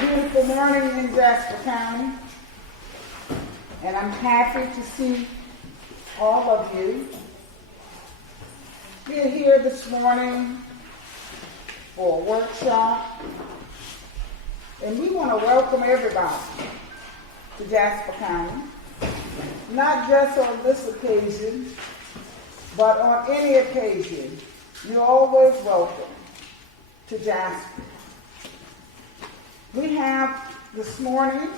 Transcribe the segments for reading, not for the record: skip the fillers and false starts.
beautiful morning in Jasper County, and I'm happy to see all of you. We're here this morning for a workshop, and we want to welcome everybody to Jasper County, not just on this occasion, but on any occasion. You're always welcome to Jasper. We have this morning,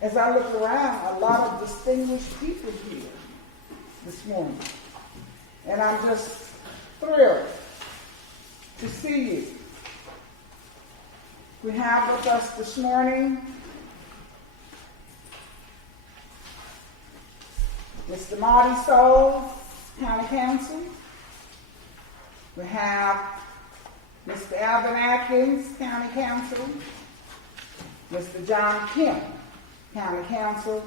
as I look around, a lot of distinguished people here this morning. And I'm just thrilled to see you. We have with us this morning Mr. Marty Souls, County Council. We have Mr. Alvin Atkins, County Council. Mr. John Kemp, County Council.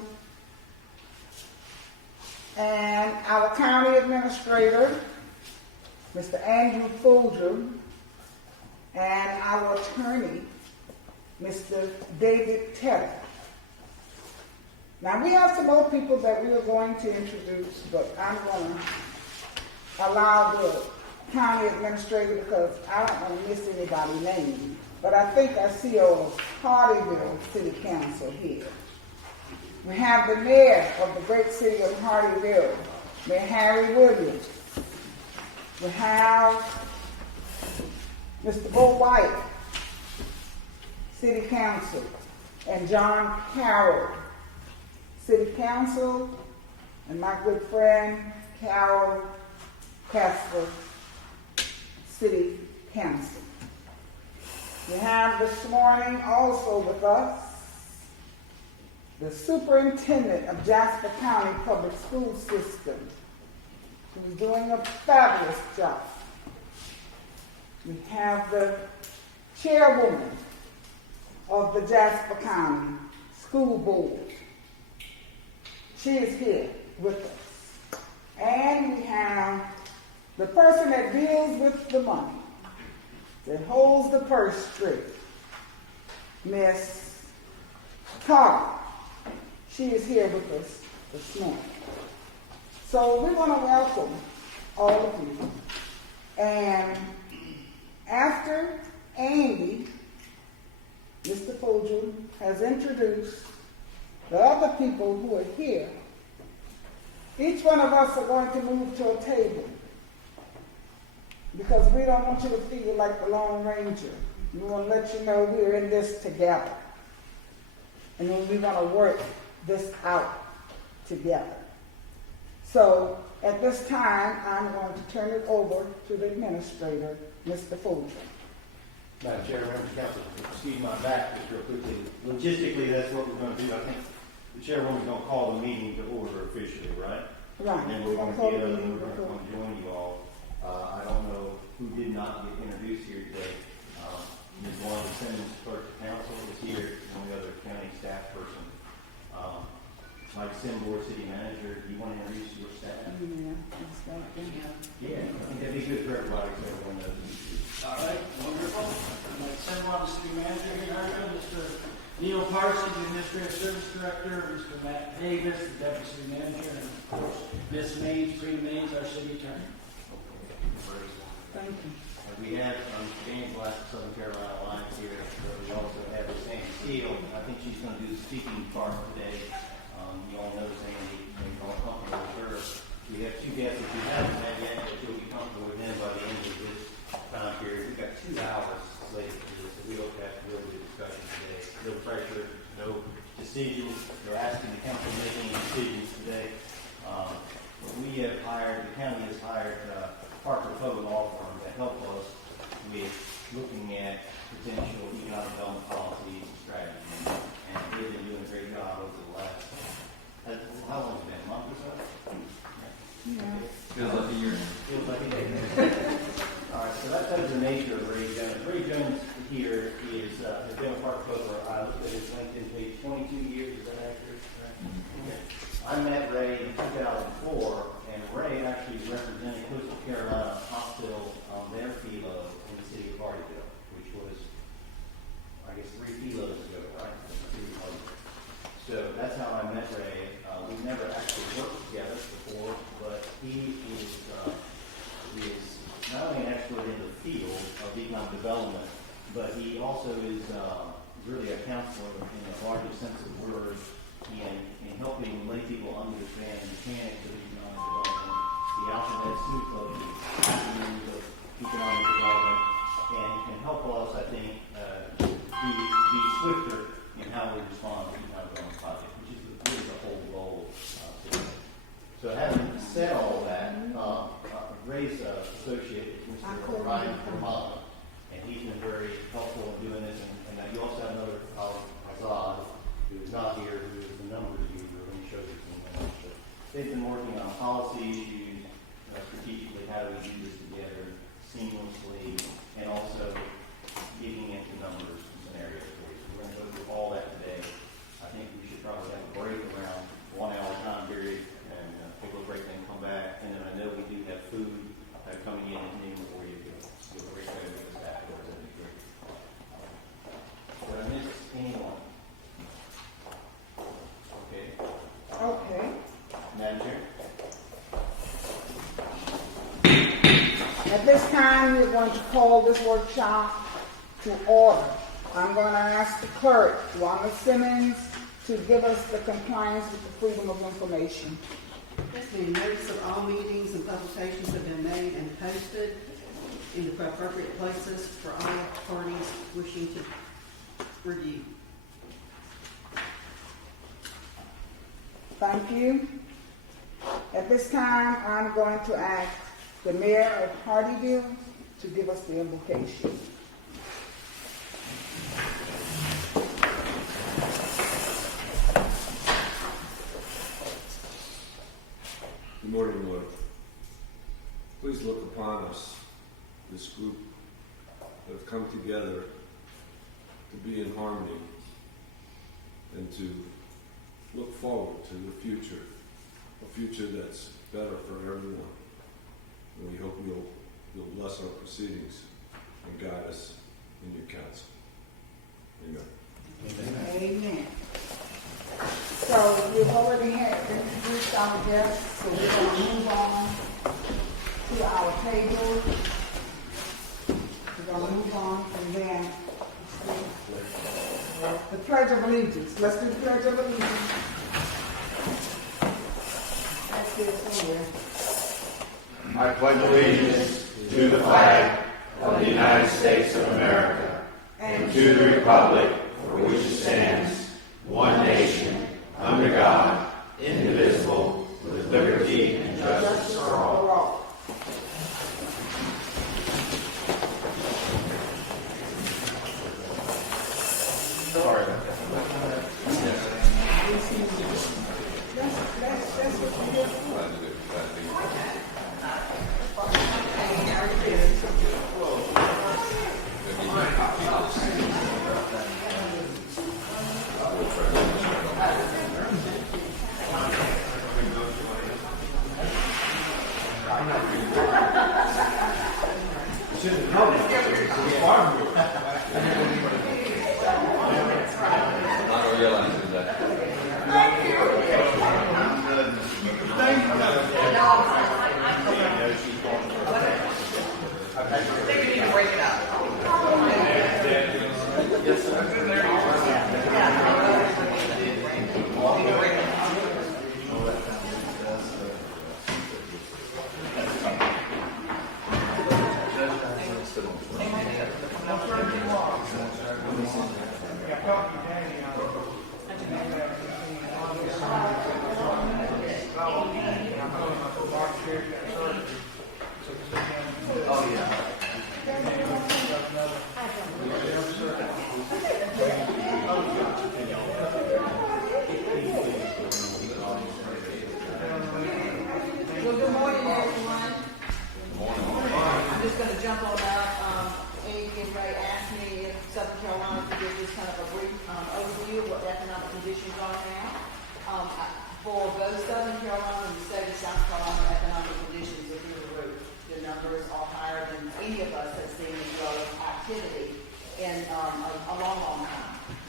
And our County Administrator, Mr. Andrew Folger, and our attorney, Mr. David Tedder. Now, we have some more people that we are going to introduce, but I'm going to allow the county administrator because I don't want to miss anybody's name. But I think I see old Hardyville City Council here. We have the mayor of the great city of Hardyville, Mayor Harry Williams. We have Mr. Bo White, City Council, and John Carroll, City Council, and my good friend Carol Casper, City Council. We have this morning also with us the Superintendent of Jasper County Public School System, who's doing a fabulous job. We have the Chairwoman of the Jasper County School Board. She is here with us. And we have the person that deals with the money, that holds the purse straight, Miss Carter. She is here with us this morning. So we want to welcome all of you. And after Andy, Mr. Folger has introduced the other people who are here, each one of us are going to move to a table, because we don't want you to feel like the Lone Ranger. We want to let you know we're in this together. And then we're going to work this out together. So at this time, I'm going to turn it over to the administrator, Mr. Folger. Madam Chair, members of council, excuse my back just real quickly. Logistically, that's what we're going to do. I think the chairwoman's going to call the meeting to order officially, right? Right. And then we're going to get up and we're going to join you all. I don't know who did not get introduced here today. Ms. Wanda Simmons, clerk of council, is here, and the other county staff person. Mike Simbor, city manager. Do you want to introduce your staff? Yeah, that's right. Yeah, I think that'd be good for everybody, so everyone knows who you are. All right, wonderful. Mike Simbor, the city manager here, Mr. Neil Parsons, the administrative service director, Mr. Matt Davis, the deputy city manager, and of course, Miss Mays, Green Mays, our city attorney. Thank you. We have James Glass of Southern Carolina Alliance here, but we also have Sandy Steele. I think she's going to do the speaking part today. You all know Sandy, you're all comfortable with her. We have two guests that you haven't met yet, but you'll be comfortable with them by the end of this time period. We've got 2 hours slated for this, so we hope to have a really good discussion today. No pressure, no decisions, no asking the council to make any decisions today. We have hired, the county has hired Parker Public Law Firm to help us with looking at potential economic development policies and strategies. And they've been doing a great job over the last, how long has it been, a month or so? Yeah. Feels like a year. Feels like a year. All right, so that is the nature of Ray Jones. Ray Jones here has been a Parker Public. I looked at his LinkedIn page, 22 years, is that accurate? Right? Okay. I met Ray in 2004, and Ray actually represented Coastal Carolina Hospital on their FILO in the city of Hardyville, which was, I guess, 3 FILOs he is not only an expert in the field of economic development, but he also is really a counselor in the largest sense of the word in helping lay people understand the mechanics of economic development, the alphabet soup of the acronyms of economic development, and can help us, I think, be swifter in how we respond to economic development projects, which is really the whole goal today. So having said all that, Ray's associate, Mr. Ryan Vermont, and he's been very helpful in doing this. And you also have another colleague, Azad, who is not here, who is the numbers user, and he shows us some numbers. So they've been working on policy issues, strategically, how do we do this together seamlessly, and also getting into numbers and scenarios for you. So we're going to go through all that today. I think we should probably have a break around 1 hour time period and take a little break, then come back. And then I know we do have food coming in and noon before you go. So we're ready to get us afterwards. That'd be great. Did I miss anyone? Okay. Okay. Madam Chair? At this time, we're going to call this workshop to order. I'm going to ask the clerk, Wanda Simmons, to give us the compliance with the Freedom of Information. Yes, ma'am. Notice of all meetings and publications have been made and posted in the appropriate places for all parties wishing to review. Thank you. At this time, I'm going to ask the mayor of Hardyville to give us the invocation. Good morning, Lord. Please look upon us, this group that have come together to be in harmony and to look forward to the future, a future that's better for everyone. And we hope you'll bless our proceedings and guide us in your counsel. Amen. Amen. So we've already had introduced our guests, so we're going to move on to our table. We're going to move on and then the Pledge of Allegiance. Let's do the Pledge of Allegiance. That's it somewhere. I pledge allegiance to the flag of the United States of America and to the republic for which it stands, one nation, under God, indivisible, with liberty and justice for all. Sorry about that. That's what you do.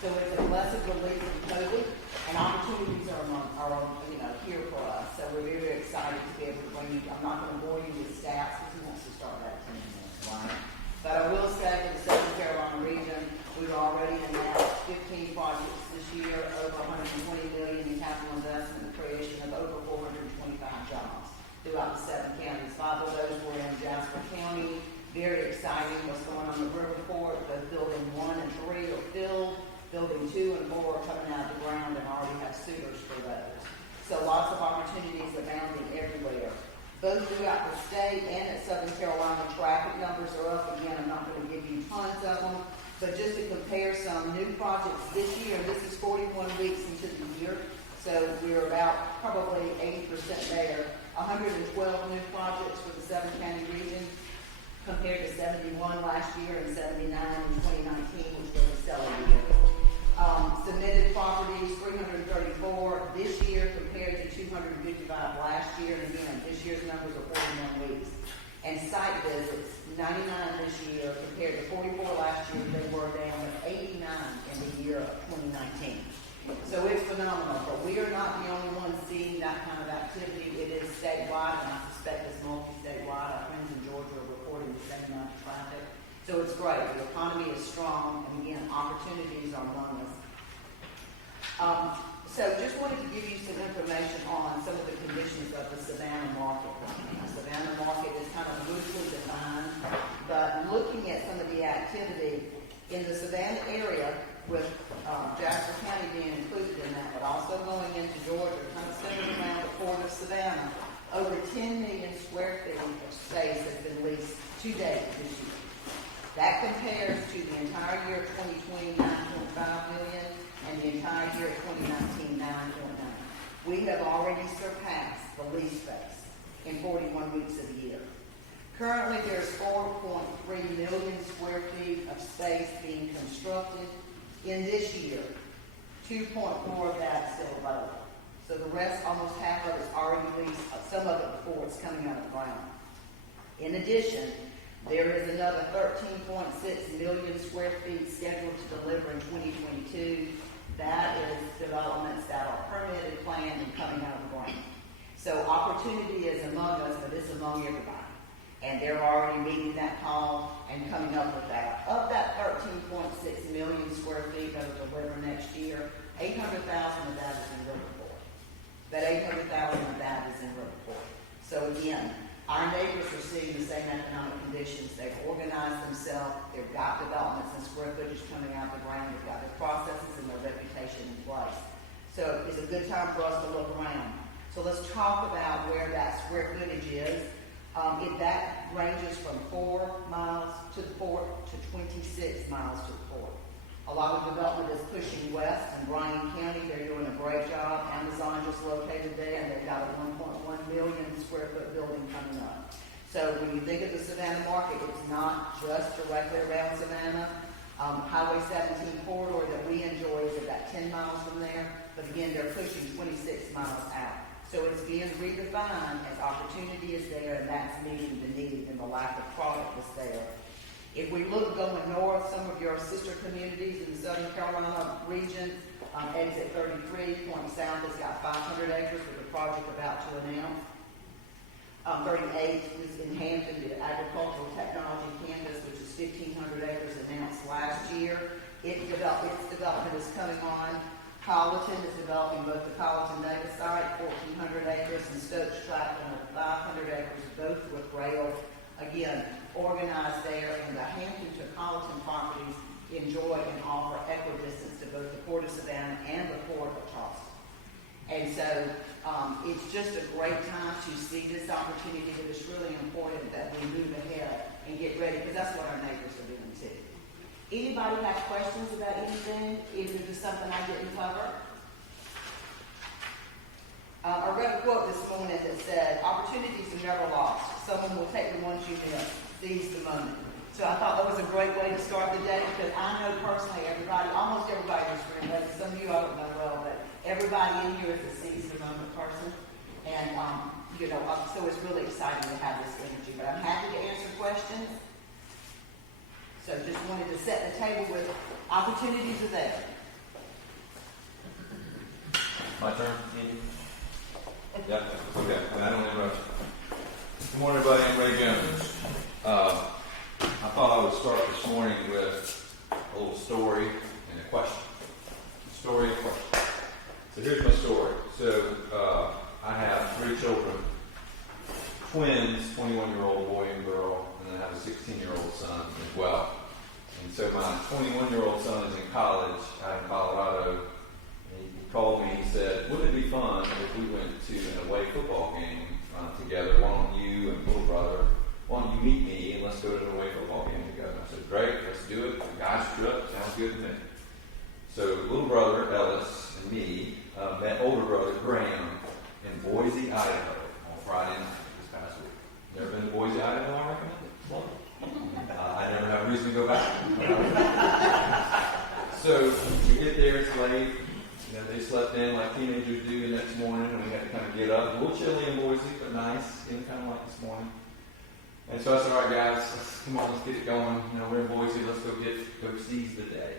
So it's a blessed relief from COVID, and opportunities are here for us. So we're very excited to be able to bring you, I'm not going to bore you with stats because who wants to start that 10 minutes, right? But I will say for the Southern Carolina region, we've already announced 15 projects this year, over $120 million in capital investment, the creation of over 425 jobs throughout the 7 counties. 5 of those were in Jasper County. Very exciting what's going on in the Riverport. Both building 1 and 3 are filled. Building 2 and 4 are coming out of the ground and already have suitors for those. So lots of opportunities abounding everywhere. Both throughout the state and at Southern Carolina, traffic numbers are up. Again, I'm not going to give you tons of them, but just to compare some new projects this year, this is 41 weeks into the year, so we're about probably 80% there. 112 new projects for the 7-county region, compared to 71 last year and 79 in 2019, which was a stellar year. Submitted properties, 334 this year compared to 255 last year. And again, this year's numbers are 41 weeks. And site visits, 99 this year compared to 44 last year. They were down to 89 in the year of 2019. So it's phenomenal. But we are not the only ones seeing that kind of activity. It is statewide, and I suspect it's multi-statewide. Our friends in Georgia are reporting the same amount of traffic. So it's great. The economy is strong, and again, opportunities are among us. So just wanted to give you some information on some of the conditions of the Savannah market. The Savannah market is kind of loosely defined, but looking at some of the activity in the Savannah area, with Jasper County being included in that, but also going into Georgia, kind of centered around the port of Savannah, over 10 million square feet of space has been leased to date this year. That compares to the entire year of 2020, 9.5 million, and the entire year of 2019, 9.9. We have already surpassed the lease space in 41 weeks of the year. Currently, there's 4.3 million square feet of space being constructed. In this year, 2.4 of that is still available. So the rest, almost half of it, is already leased, some of it before it's coming out of the ground. In addition, there is another 13.6 million square feet scheduled to deliver in 2022. That is developments that are permitted, planned, and coming out of the ground. So opportunity is among us, but it's among everybody. And they're already meeting that call and coming up with that. Of that 13.6 million square feet that will deliver next year, 800,000 of that is in Riverport. That 800,000 of that is in Riverport. So again, our neighbors are seeing the same economic conditions. They've organized themselves. They've got developments and square footage coming out of the ground. They've got their processes and their reputation in place. So it's a good time for us to look around. So let's talk about where that square footage is. That ranges from 4 miles to the port to 26 miles to the port. A lot of development is pushing west in Bryan County. They're doing a great job. Amazon just located there, and they've got a 1.1 million square foot building coming up. So when you think of the Savannah market, it's not just directly around Savannah. Highway 17 corridor that we enjoy is about 10 miles from there, but again, they're pushing 26 miles out. So it's being redefined as opportunity is there, and that's meeting the need, and the lack of product is there. If we look going north, some of your sister communities in the Southern Carolina region, exit 33, point south, has got 500 acres with a project about to announce. 38 is in Hampton, the agricultural technology campus, which is 1,500 acres announced last year. Its development is coming on. Colleton is developing both the Colleton Mega Site, 1,400 acres, and Stokes Tract, 500 acres, both with rail. Again, organized there, and the Hampton to Colleton properties enjoy and offer equidistance to both the Port of Savannah and the Port of Charleston. And so it's just a great time to see this opportunity, but it's really important that we move ahead and get ready, because that's what our neighbors are doing too. Anybody have questions about anything? Is there something I didn't cover? I read a quote this morning that said, "Opportunities are never lost. Someone will take the ones you miss. Seize the moment." So I thought that was a great way to start the day, because I know personally almost everybody in this room, but some of you I don't know well, but everybody in here is a seize the moment person. And, so it's really exciting to have this energy. But I'm happy to answer questions. So just wanted to set the table with opportunities are there. My turn, Andy. Yep, okay, I don't interrupt. Good morning, everybody. I'm Ray Jones. I thought I would start this morning with a little story and a question. Story and question. So here's my story. So I have 3 children, twins, 21-year-old boy and girl, and then I have a 16-year-old son as well. And so my 21-year-old son is in college out in Colorado. He called me and he said, wouldn't it be fun if we went to an away football game together? Why don't you and little brother, why don't you meet me and let's go to an away football game together? I said, great, let's do it. The guys trip, sounds good to me. So little brother Ellis and me met older brother Graham in Boise, Idaho on Friday night this past week. Never been to Boise, Idaho, I recommend it. It's wonderful. I never have a reason to go back. So we get there, it's late. You know, they slept in like teenagers do the next morning, and we had to kind of get up. A little chilly in Boise, but nice, kind of like this morning. And so I said, all right, guys, come on, let's get it going. You know, we're in Boise, let's go seize the day.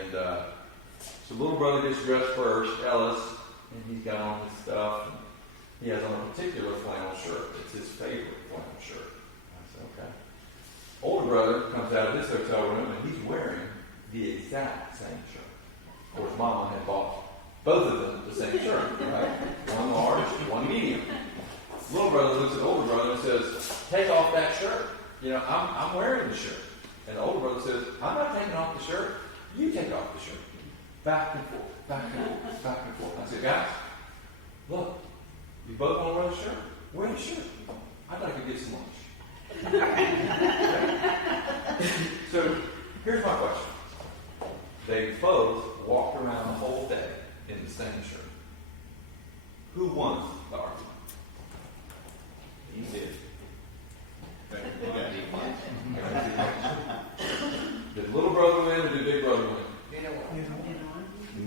And so little brother gets dressed first, Ellis, and he's got on his stuff. And he has on a particular flannel shirt. It's his favorite flannel shirt. I said, okay. Older brother comes out of this hotel room, and he's wearing the exact same shirt. Of course, Mama had bought both of them the same shirt, right? One large, one medium. Little brother looks at older brother and says, take off that shirt. You know, I'm wearing the shirt. And the older brother says, I'm not taking off the shirt. You take off the shirt. Back and forth, back and forth, back and forth. I said, guys, look, you both want to wear the shirt? Wear the shirt. I'd like to get some lunch. So, here's my question. They both walked around the whole day in the same shirt. Who won the argument? He did. Did little brother win or did big brother win?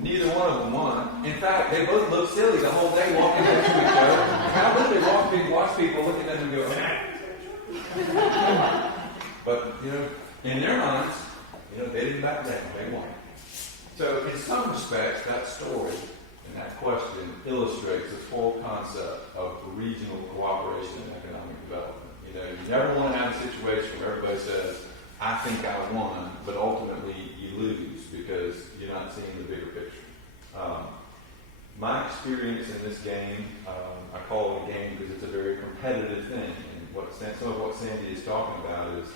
Neither one of them won. In fact, they both looked silly the whole day walking next to each other. How would they watch people look at them and go, but, you know, in their minds, you know, they didn't back down. They won. So, in some respects, that story and that question illustrates this whole concept of regional cooperation and economic development. You know, you never want to have a situation where everybody says, I think I won, but ultimately you lose because you're not seeing the bigger picture. My experience in this game, I call it a game because it's a very competitive thing. And some of what Sandy is talking about is,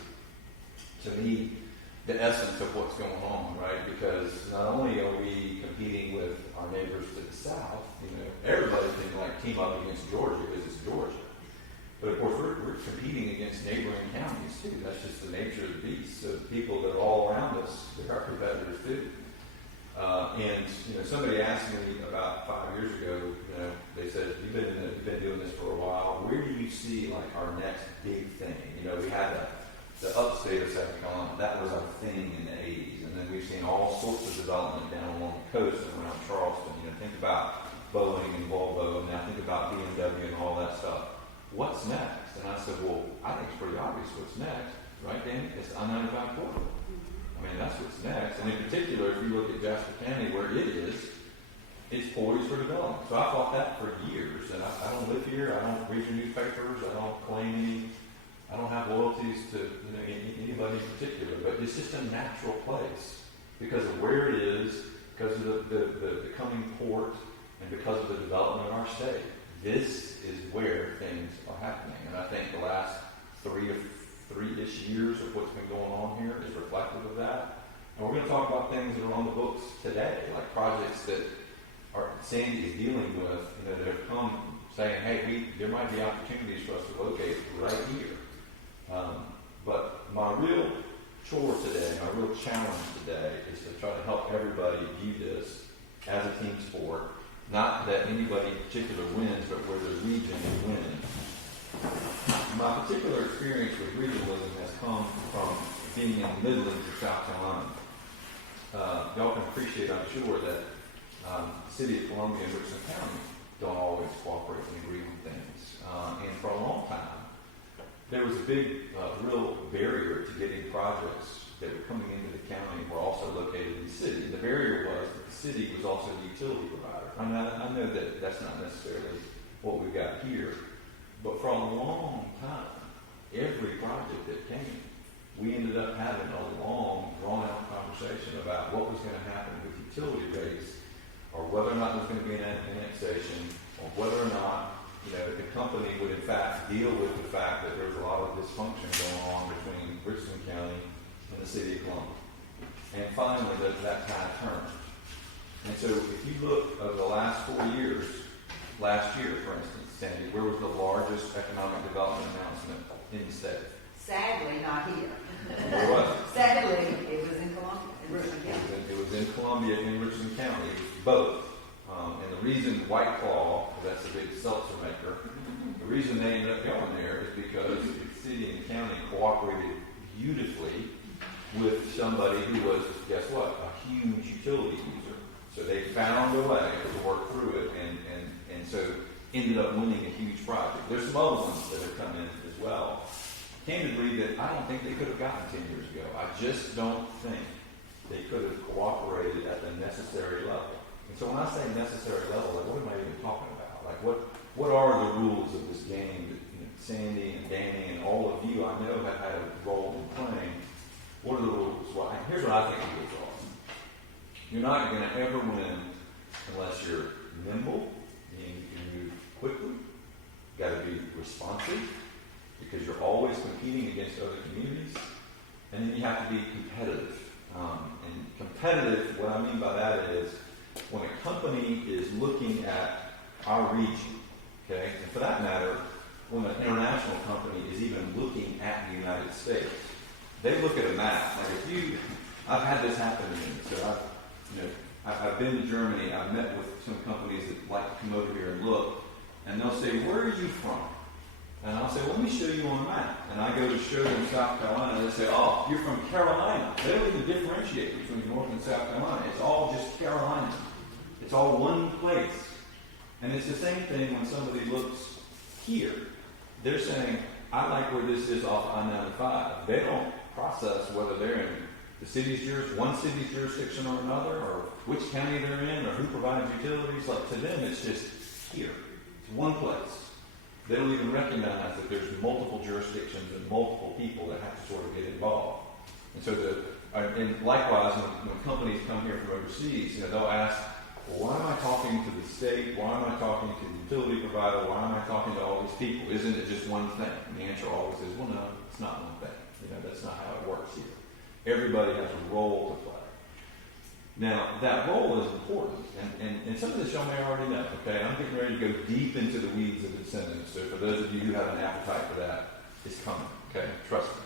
to me, the essence of what's going on, right? Because not only are we competing with our neighbors to the south, you know, everybody can like team up against Georgia because it's Georgia. But of course, we're competing against neighboring counties too. That's just the nature of the beast. So the people that are all around us, they're our competitors too. And you know, somebody asked me about 5 years ago. You know, they said, "You've been doing this for a while. Where do you see like our next big thing?" You know, we had the upstate of South Carolina. That was our thing in the '80s, and then we've seen all sorts of development down along the coast and around Charleston. You know, think about Boeing and Volvo, and now think about BMW and all that stuff. What's next? And I said, well, I think it's pretty obvious what's next, right, Danny? It's the I-95 corridor. I mean, that's what's next. And in particular, if you look at Jasper County, where it is, it's poised for development. So I thought that for years. And I don't live here. I don't read your newspapers. I don't claim any. I don't have loyalties to anybody in particular. But it's just a natural place because of where it is, because of the coming port, and because of the development of our state. This is where things are happening. And I think the last three-ish years of what's been going on here is reflective of that. And we're going to talk about things that are on the books today, like projects that Sandy is dealing with, you know, that have come saying, hey, there might be opportunities for us to locate right here. But my real chore today, my real challenge today is to try to help everybody view this as a team sport. Not that anybody in particular wins, but where the region is winning. My particular experience with regionalism has come from being in the Midlands of South Carolina. Y'all can appreciate, I'm sure, that the city of Columbia and Richland County don't always cooperate and agree on things. And for a long time, there was a big, real barrier to getting projects that were coming into the county and were also located in the city. The barrier was that the city was also the utility provider. I mean, I know that that's not necessarily what we've got here. But for a long time, every project that came, we ended up having a long, drawn-out conversation about what was going to happen with utility rates, or whether or not there was going to be an annexation, or whether or not, the company would in fact deal with the fact that there was a lot of dysfunction going on between Richland County and the city of Columbia. And finally, that kind of turned. And so if you look over the last 4 years, last year, for instance, Sandy, where was the largest economic development announcement in the state? Sadly, not here. Where was it? Sadly, it was in Columbia, in Richland County. It was in Columbia, in Richland County. It was both. And the reason White Claw, that's a big seltzer maker, the reason they ended up going there is because the city and the county cooperated beautifully with somebody who was, guess what, a huge utility user. So they found a way to work through it and so ended up winning a huge project. There's some other ones that have come in as well. Candidly, that I don't think they could have gotten 10 years ago. I just don't think they could have cooperated at the necessary level. And so when I say necessary level, like, what am I even talking about? Like, what are the rules of this game that Sandy and Danny and all of you I know have had a role in playing? What are the rules? Well, here's what I think the rules are. You're not going to ever win unless you're nimble, meaning you can move quickly. You've got to be responsive, because you're always competing against other communities. And then you have to be competitive. And competitive, what I mean by that is, when a company is looking at our region, okay, and for that matter, when an international company is even looking at the United States, they look at a map. Like I've had this happen to me. So I've been to Germany. I've met with some companies that like to come over here and look, and they'll say, "Where are you from?" And I'll say, "Let me show you on a map." And I go to show them South Carolina, and they say, "Oh, you're from Carolina." They don't even differentiate between North and South Carolina. It's all just Carolina. It's all one place. And it's the same thing when somebody looks here. They're saying, "I like where this is off I-95." They don't process whether they're in one city's jurisdiction or another, or which county they're in, or who provides utilities. Like, to them, it's just here. It's one place. They don't even recognize that there's multiple jurisdictions and multiple people that have to sort of get involved. And so and likewise, when companies come here from overseas, they'll ask, "Well, why am I talking to the state? Why am I talking to the utility provider? Why am I talking to all these people? Isn't it just one thing?" And the answer always is, "Well, no, it's not one thing. That's not how it works here. Everybody has a role to play." Now, that role is important, and some of this y'all may already know, okay? I'm getting ready to go deep into the weeds of the sentence, so for those of you who have an appetite for that, it's coming, okay? Trust me.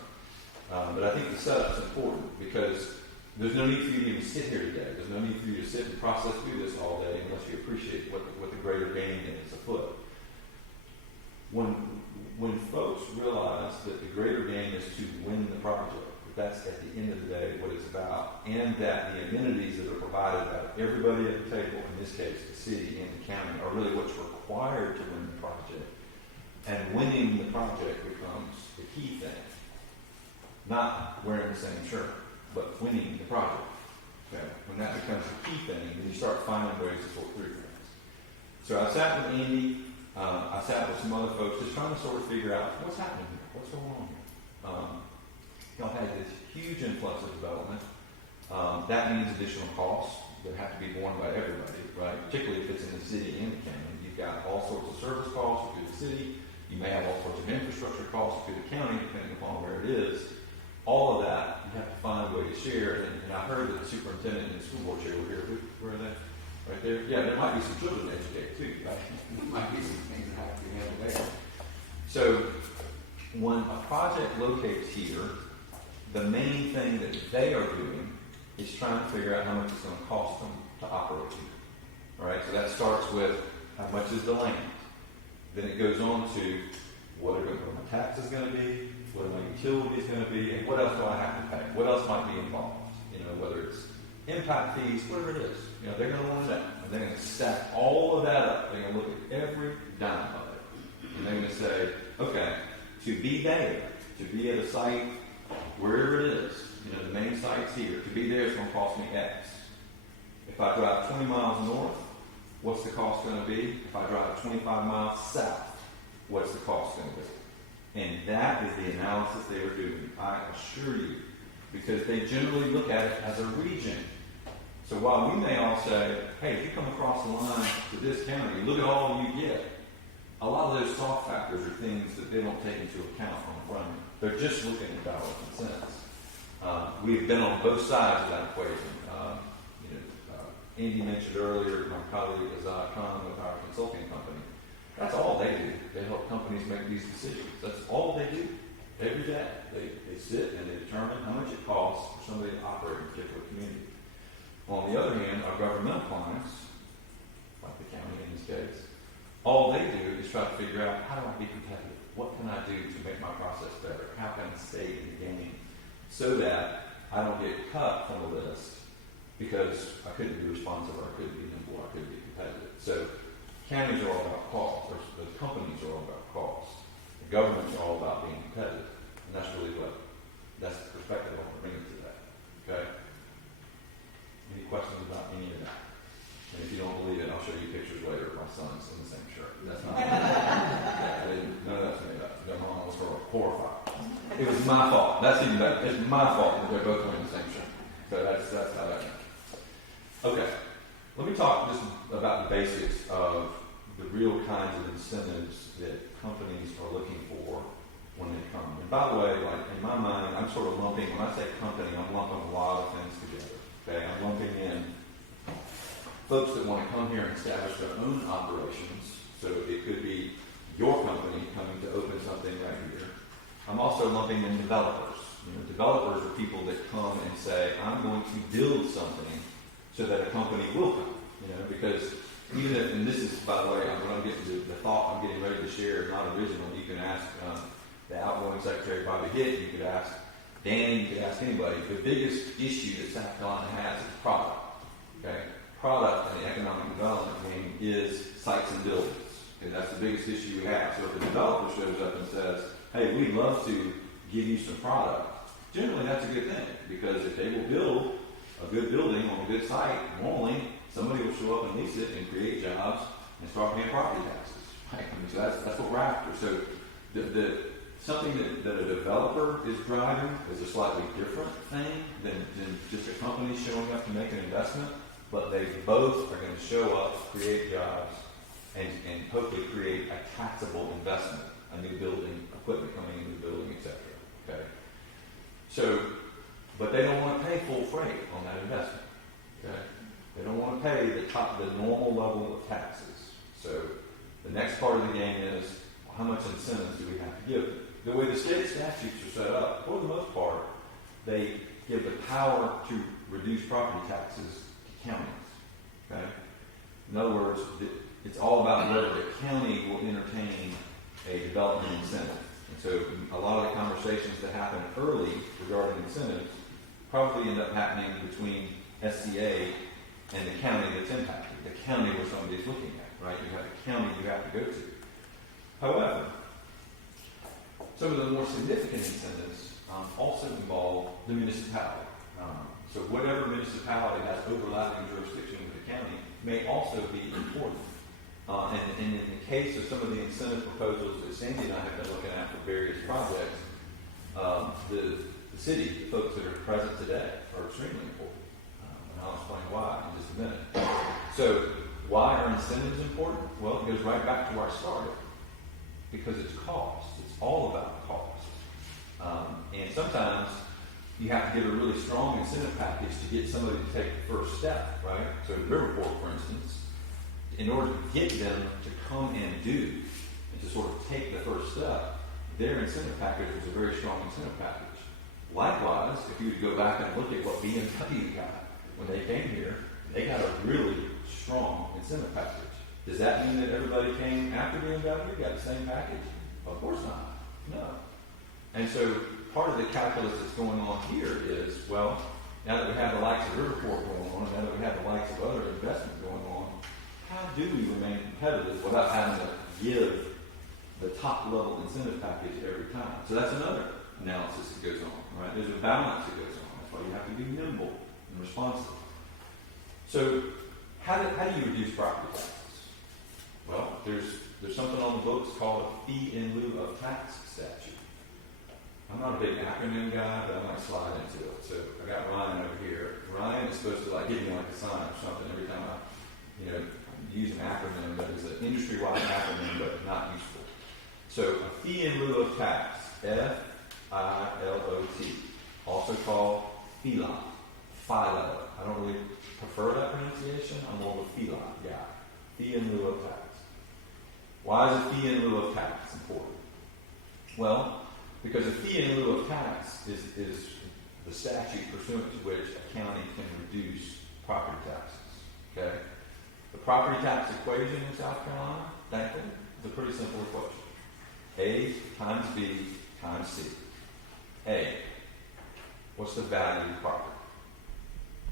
But I think the setup's important, because there's no need for you to even sit here today. There's no need for you to sit and process through this all day unless you appreciate what the greater game is afoot. When folks realize that the greater game is to win the project, that's at the end of the day what it's about, and that the amenities that are provided by everybody at the table, in this case the city and the county, are really what's required to win the project. And winning the project becomes the key thing. Not wearing the same shirt, but winning the project. Okay? When that becomes the key thing, then you start finding ways to sort through things. So I sat with Andy, I sat with some other folks, just trying to sort of figure out what's happening here, what's going on here. Y'all had this huge influx of development. That means additional costs that have to be borne by everybody, right? Particularly if it's in the city and the county. You've got all sorts of service costs through the city. You may have all sorts of infrastructure costs through the county, depending upon where it is. All of that, you have to find a way to share. And I heard that the superintendent and the school board chair were here. Where are they? Right there? Yeah, there might be some children to educate too, right? There might be some things that have to be handled there. So when a project locates here, the main thing that they are doing is trying to figure out how much it's going to cost them to operate here. All right, so that starts with how much is the land. Then it goes on to what are my taxes going to be, what are my utilities going to be, and what else do I have to pay? What else might be involved? Whether it's impact fees, whatever it is. They're going to want that. And they're going to stack all of that up. They're going to look at every dime of it. And they're going to say, okay, to be there, to be at a site, wherever it is, the main site's here, to be there is going to cost me X. If I drive 20 miles north, what's the cost going to be? If I drive 25 miles south, what's the cost going to be? And that is the analysis they were doing, I assure you, because they generally look at it as a region. So while we may all say, hey, if you come across the line to this county, look at all you get, a lot of those soft factors are things that they don't take into account on the front end. They're just looking at dollars and cents. We've been on both sides of that equation. Andy mentioned earlier, my colleague Azad Khan with our consulting company. That's all they do. They help companies make these decisions. That's all they do. Every day, they sit and they determine how much it costs for somebody to operate in a particular community. On the other hand, our governmental clients, like the county in this case, all they do is try to figure out, how do I be competitive? What can I do to make my process better? How can I stay in the game so that I don't get cut from the list because I couldn't be responsive, or I couldn't be nimble, or I couldn't be competitive. So counties are all about cost. The companies are all about cost. The governments are all about being competitive. And that's really that's the perspective I want to bring to that. Okay? Any questions about any of that? And if you don't believe it, I'll show you pictures later of my sons in the same shirt. That's not none of that's made up. Their mom was horrified. It was my fault. That's even better. It's my fault that they're both wearing the same shirt. So that's how that went. Okay. Let me talk just about the basics of the real kinds of incentives that companies are looking for when they come. And by the way, like in my mind, I'm sort of lumping, when I say company, I'm lumping a lot of things together. Okay, I'm lumping in folks that want to come here and establish their own operations. So it could be your company coming to open something right here. I'm also lumping in developers. Developers are people that come and say, I'm going to build something so that a company will come. Because even if, and this is, by the way, when I'm getting to the thought I'm getting ready to share is not original. You can ask the outgoing Secretary Bobby Hitt, you could ask Dan, you could ask anybody. The biggest issue that South Carolina has is product. Okay? Product in the economic development game is sites and buildings. Okay? That's the biggest issue we have. So if a developer shows up and says, hey, we'd love to give you some product, generally that's a good thing, because if they will build a good building on a good site, normally somebody will show up and lease it and create jobs and start paying property taxes. Right? So that's what we're after. So something that a developer is driving is a slightly different thing than just a company showing up to make an investment, but they both are going to show up, create jobs, and hopefully create a taxable investment, a new building, equipment coming into the building, etc. Okay? So, but they don't want to pay full freight on that investment. Okay? They don't want to pay the normal level of taxes. So the next part of the game is, well, how much incentives do we have to give them? The way the state statutes are set up, for the most part, they give the power to reduce property taxes to counties. Okay? In other words, it's all about whether the county will entertain a development incentive. And so a lot of the conversations that happen early regarding incentives probably end up happening between SCA and the county that's impacted, the county where somebody's looking at, right? You have a county you have to go to. However, some of the more significant incentives also involve the municipality. So whatever municipality has overlapping jurisdiction with the county may also be important. And in the case of some of the incentive proposals that Sandy and I have been looking at for various projects, the city, the folks that are present today, are extremely important. And I'll explain why in just a minute. So why are incentives important? Well, it goes right back to where I started. Because it's cost. It's all about cost. And sometimes you have to give a really strong incentive package to get somebody to take the first step, right? So Riverport, for instance, in order to get them to come and do, and to sort of take the first step, their incentive package was a very strong incentive package. Likewise, if you would go back and look at what BMW got when they came here, they got a really strong incentive package. Does that mean that everybody came after BMW got the same package? Of course not. No. And so part of the calculus that's going on here is, well, now that we have the likes of Riverport going on, now that we have the likes of other investment going on, how do we remain competitive without having to give the top level incentive package every time? So that's another analysis that goes on, right? There's a balance that goes on. That's why you have to be nimble and responsive. So How do you reduce property taxes? Well, there's something on the books called a fee in lieu of tax statute. I'm not a big acronym guy, but I might slide into it. So I got Ryan over here. Ryan is supposed to give me a sign or something every time I, use an acronym that is an industry-wide acronym, but not useful. So a fee in lieu of tax, F-I-L-O-T, also called FILA. Philo. I don't really prefer that pronunciation. I'm more of a FILA guy. Fee in lieu of tax. Why is a fee in lieu of tax important? Well, because a fee in lieu of tax is the statute pursuant to which a county can reduce property taxes. Okay? The property tax equation in South Carolina, thankfully, is a pretty simple equation. A times B times C. A, what's the value of the property?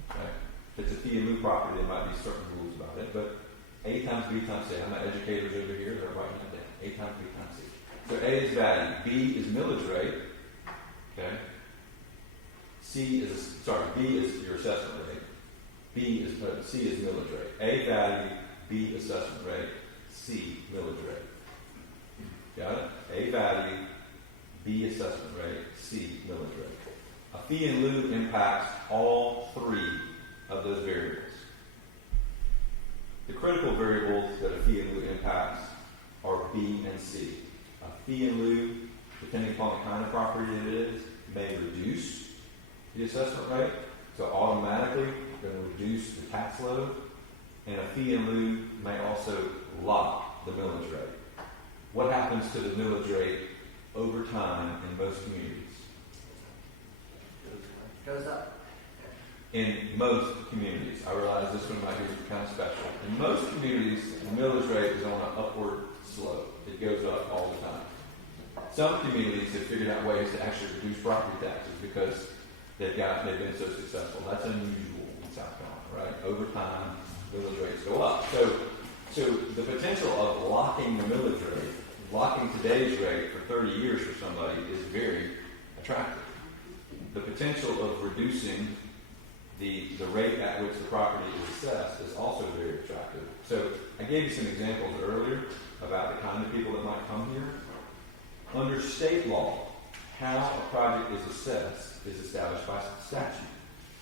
Okay? If it's a fee in lieu property, there might be certain rules about it, but A times B times C. I'm not educators over here, they're writing it down. A times B times C. So A is value, B is millage rate, okay? B is your assessment rate. C is millage rate. A value, B assessment rate, C millage rate. Got it? A value, B assessment rate, C millage rate. A fee in lieu impacts all three of those variables. The critical variables that a fee in lieu impacts are B and C. A fee in lieu, depending upon the kind of property it is, may reduce the assessment rate, so automatically going to reduce the tax load, and a fee in lieu may also lock the millage rate. What happens to the millage rate over time in most communities? Goes up. In most communities, I realize this one might be kind of special. In most communities, the millage rate is on an upward slope. It goes up all the time. Some communities have figured out ways to actually reduce property taxes because they've been so successful. That's unusual in South Carolina, right? Over time, millage rates go up. So the potential of locking the millage rate, locking today's rate for 30 years for somebody is very attractive. The potential of reducing the rate at which the property is assessed is also very attractive. So I gave you some examples earlier about the kind of people that might come here. Under state law, how a project is assessed is established by statute.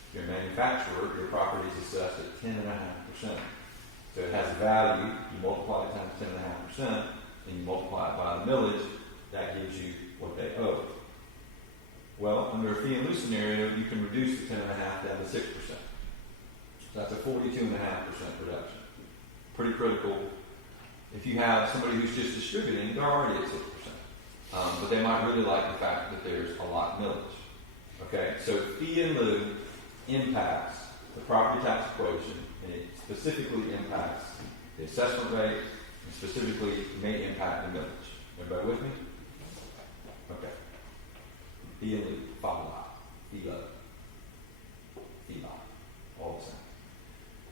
If you're a manufacturer, your property is assessed at 10.5%. So it has value, you multiply it times 10.5%, and you multiply it by the millage, that gives you what they owe. Well, under a fee and lieu scenario, you can reduce the 10.5 down to 6%. So that's a 42.5% reduction. Pretty critical. If you have somebody who's just distributing, they're already at 6%. But they might really like the fact that there's a lot millage. Okay, so fee and lieu impacts the property tax equation, and it specifically impacts the assessment rate, and specifically may impact the millage. Everybody with me? Okay. Fee and lieu, FILA, all the same.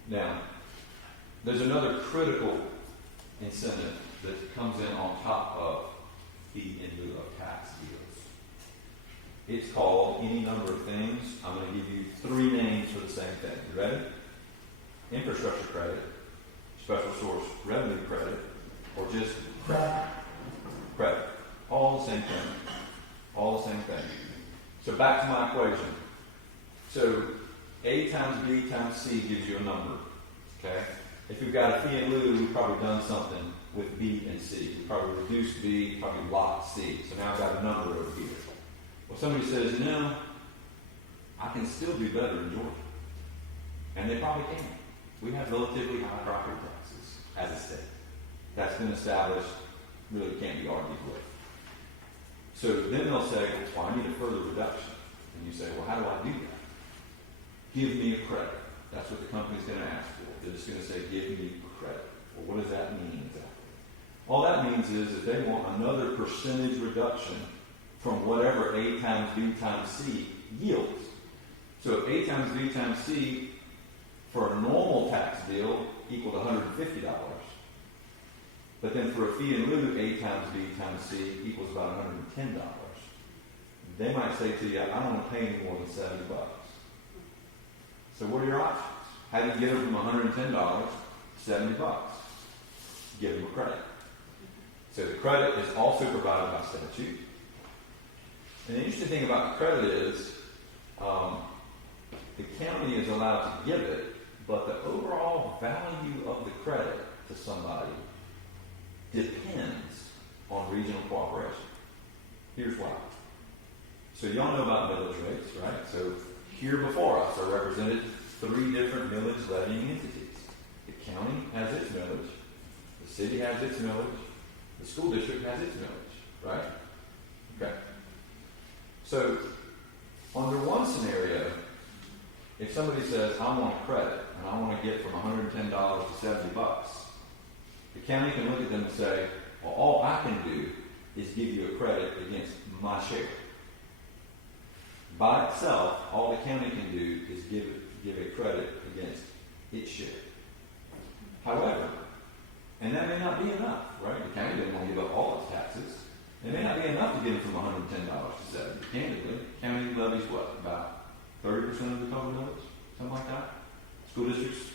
Now, there's another critical incentive that comes in on top of fee in lieu of tax deals. It's called any number of things. I'm going to give you 3 names for the same thing. You ready? Infrastructure credit, special source revenue credit, or just credit. Credit. All the same thing. All the same thing. So back to my equation. So A times B times C gives you a number. Okay? If we've got a fee and lieu, we've probably done something with B and C. We probably reduced B, probably locked C. So now I've got a number over here. Well, somebody says, I can still do better in Georgia. And they probably can. We have relatively high property taxes as a state. That's been established, really can't be argued with. So then they'll say, well, I need a further reduction. And you say, well, how do I do that? Give me a credit. That's what the company's going to ask for. They're just going to say, give me a credit. Well, what does that mean exactly? All that means is that they want another percentage reduction from whatever A times B times C yields. So if A times B times C for a normal tax deal equaled $150, but then for a fee in lieu, A times B times C equals about $110. They might say to you, I don't want to pay any more than $70. So what are your options? How do you get them from $110 to $70? Give them a credit. So the credit is also provided by statute. And the interesting thing about the credit is the county is allowed to give it, but the overall value of the credit to somebody depends on regional cooperation. Here's why. So y'all know about millage rates, right? So here before us are represented 3 different millage levying entities. The county has its millage, the city has its millage, the school district has its millage, right? Okay. So under one scenario, if somebody says, I want a credit, and I want to get from $110 to $70, the county can look at them and say, well, all I can do is give you a credit against my share. By itself, all the county can do is give a credit against its share. However, and that may not be enough, right? The county doesn't want to give up all its taxes. It may not be enough to get it from $110 to $70. Candidly, the county levies what? About 30% of the total millage? Something like that? School districts,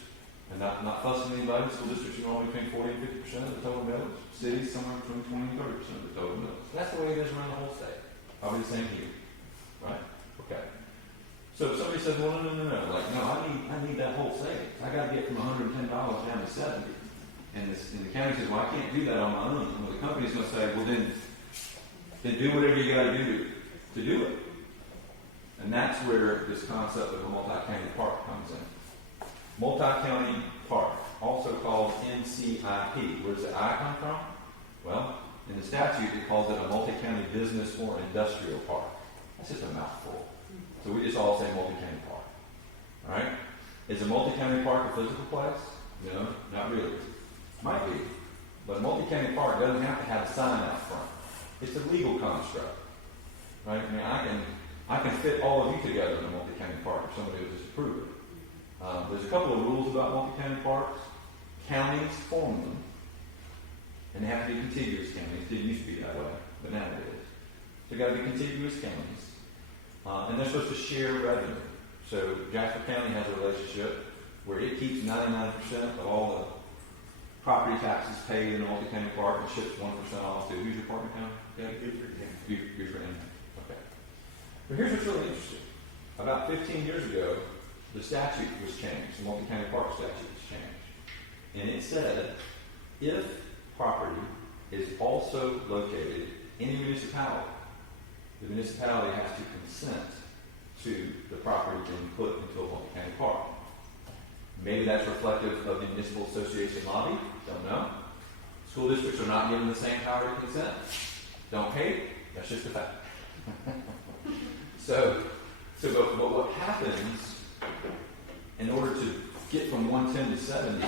and not fussing anybody, school districts are only between 40 and 50% of the total millage. Cities, somewhere between 20 and 30% of the total millage. That's the way it is around the whole state. Probably the same here. Right? Okay. So if somebody says, well, no. Like, no, I need that whole savings. I got to get from $110 down to $70. And the county says, well, I can't do that on my own. Well, the company's going to say, well, then do whatever you got to do to do it. And that's where this concept of a multi-county park comes in. Multi-county park, also called MCIP. Where does the I come from? Well, in the statute, it calls it a multi-county business or industrial park. That's just a mouthful. So we just all say multi-county park. All right? Is a multi-county park a physical place? No, not really. Might be. But a multi-county park doesn't have to have a sign out front. It's a legal construct. Right? I mean, I can fit all of you together in a multi-county park if somebody will just approve it. There's a couple of rules about multi-county parks. Counties form them. And they have to be contiguous counties. It didn't used to be that way, but now it is. So they've got to be contiguous counties. And they're supposed to share revenue. So Jasper County has a relationship where it keeps 99% of all the property taxes paid in a multi-county park and ships 1% off to who's your partner county? Beaufort. Okay. But here's what's really interesting. About 15 years ago, the statute was changed. The multi-county park statute was changed. And it said, if property is also located in a municipality, the municipality has to consent to the property being put into a multi-county park. Maybe that's reflective of the municipal association lobby. Don't know. School districts are not given the same power to consent. Don't hate. That's just a fact. But what happens in order to get from 110 to 70,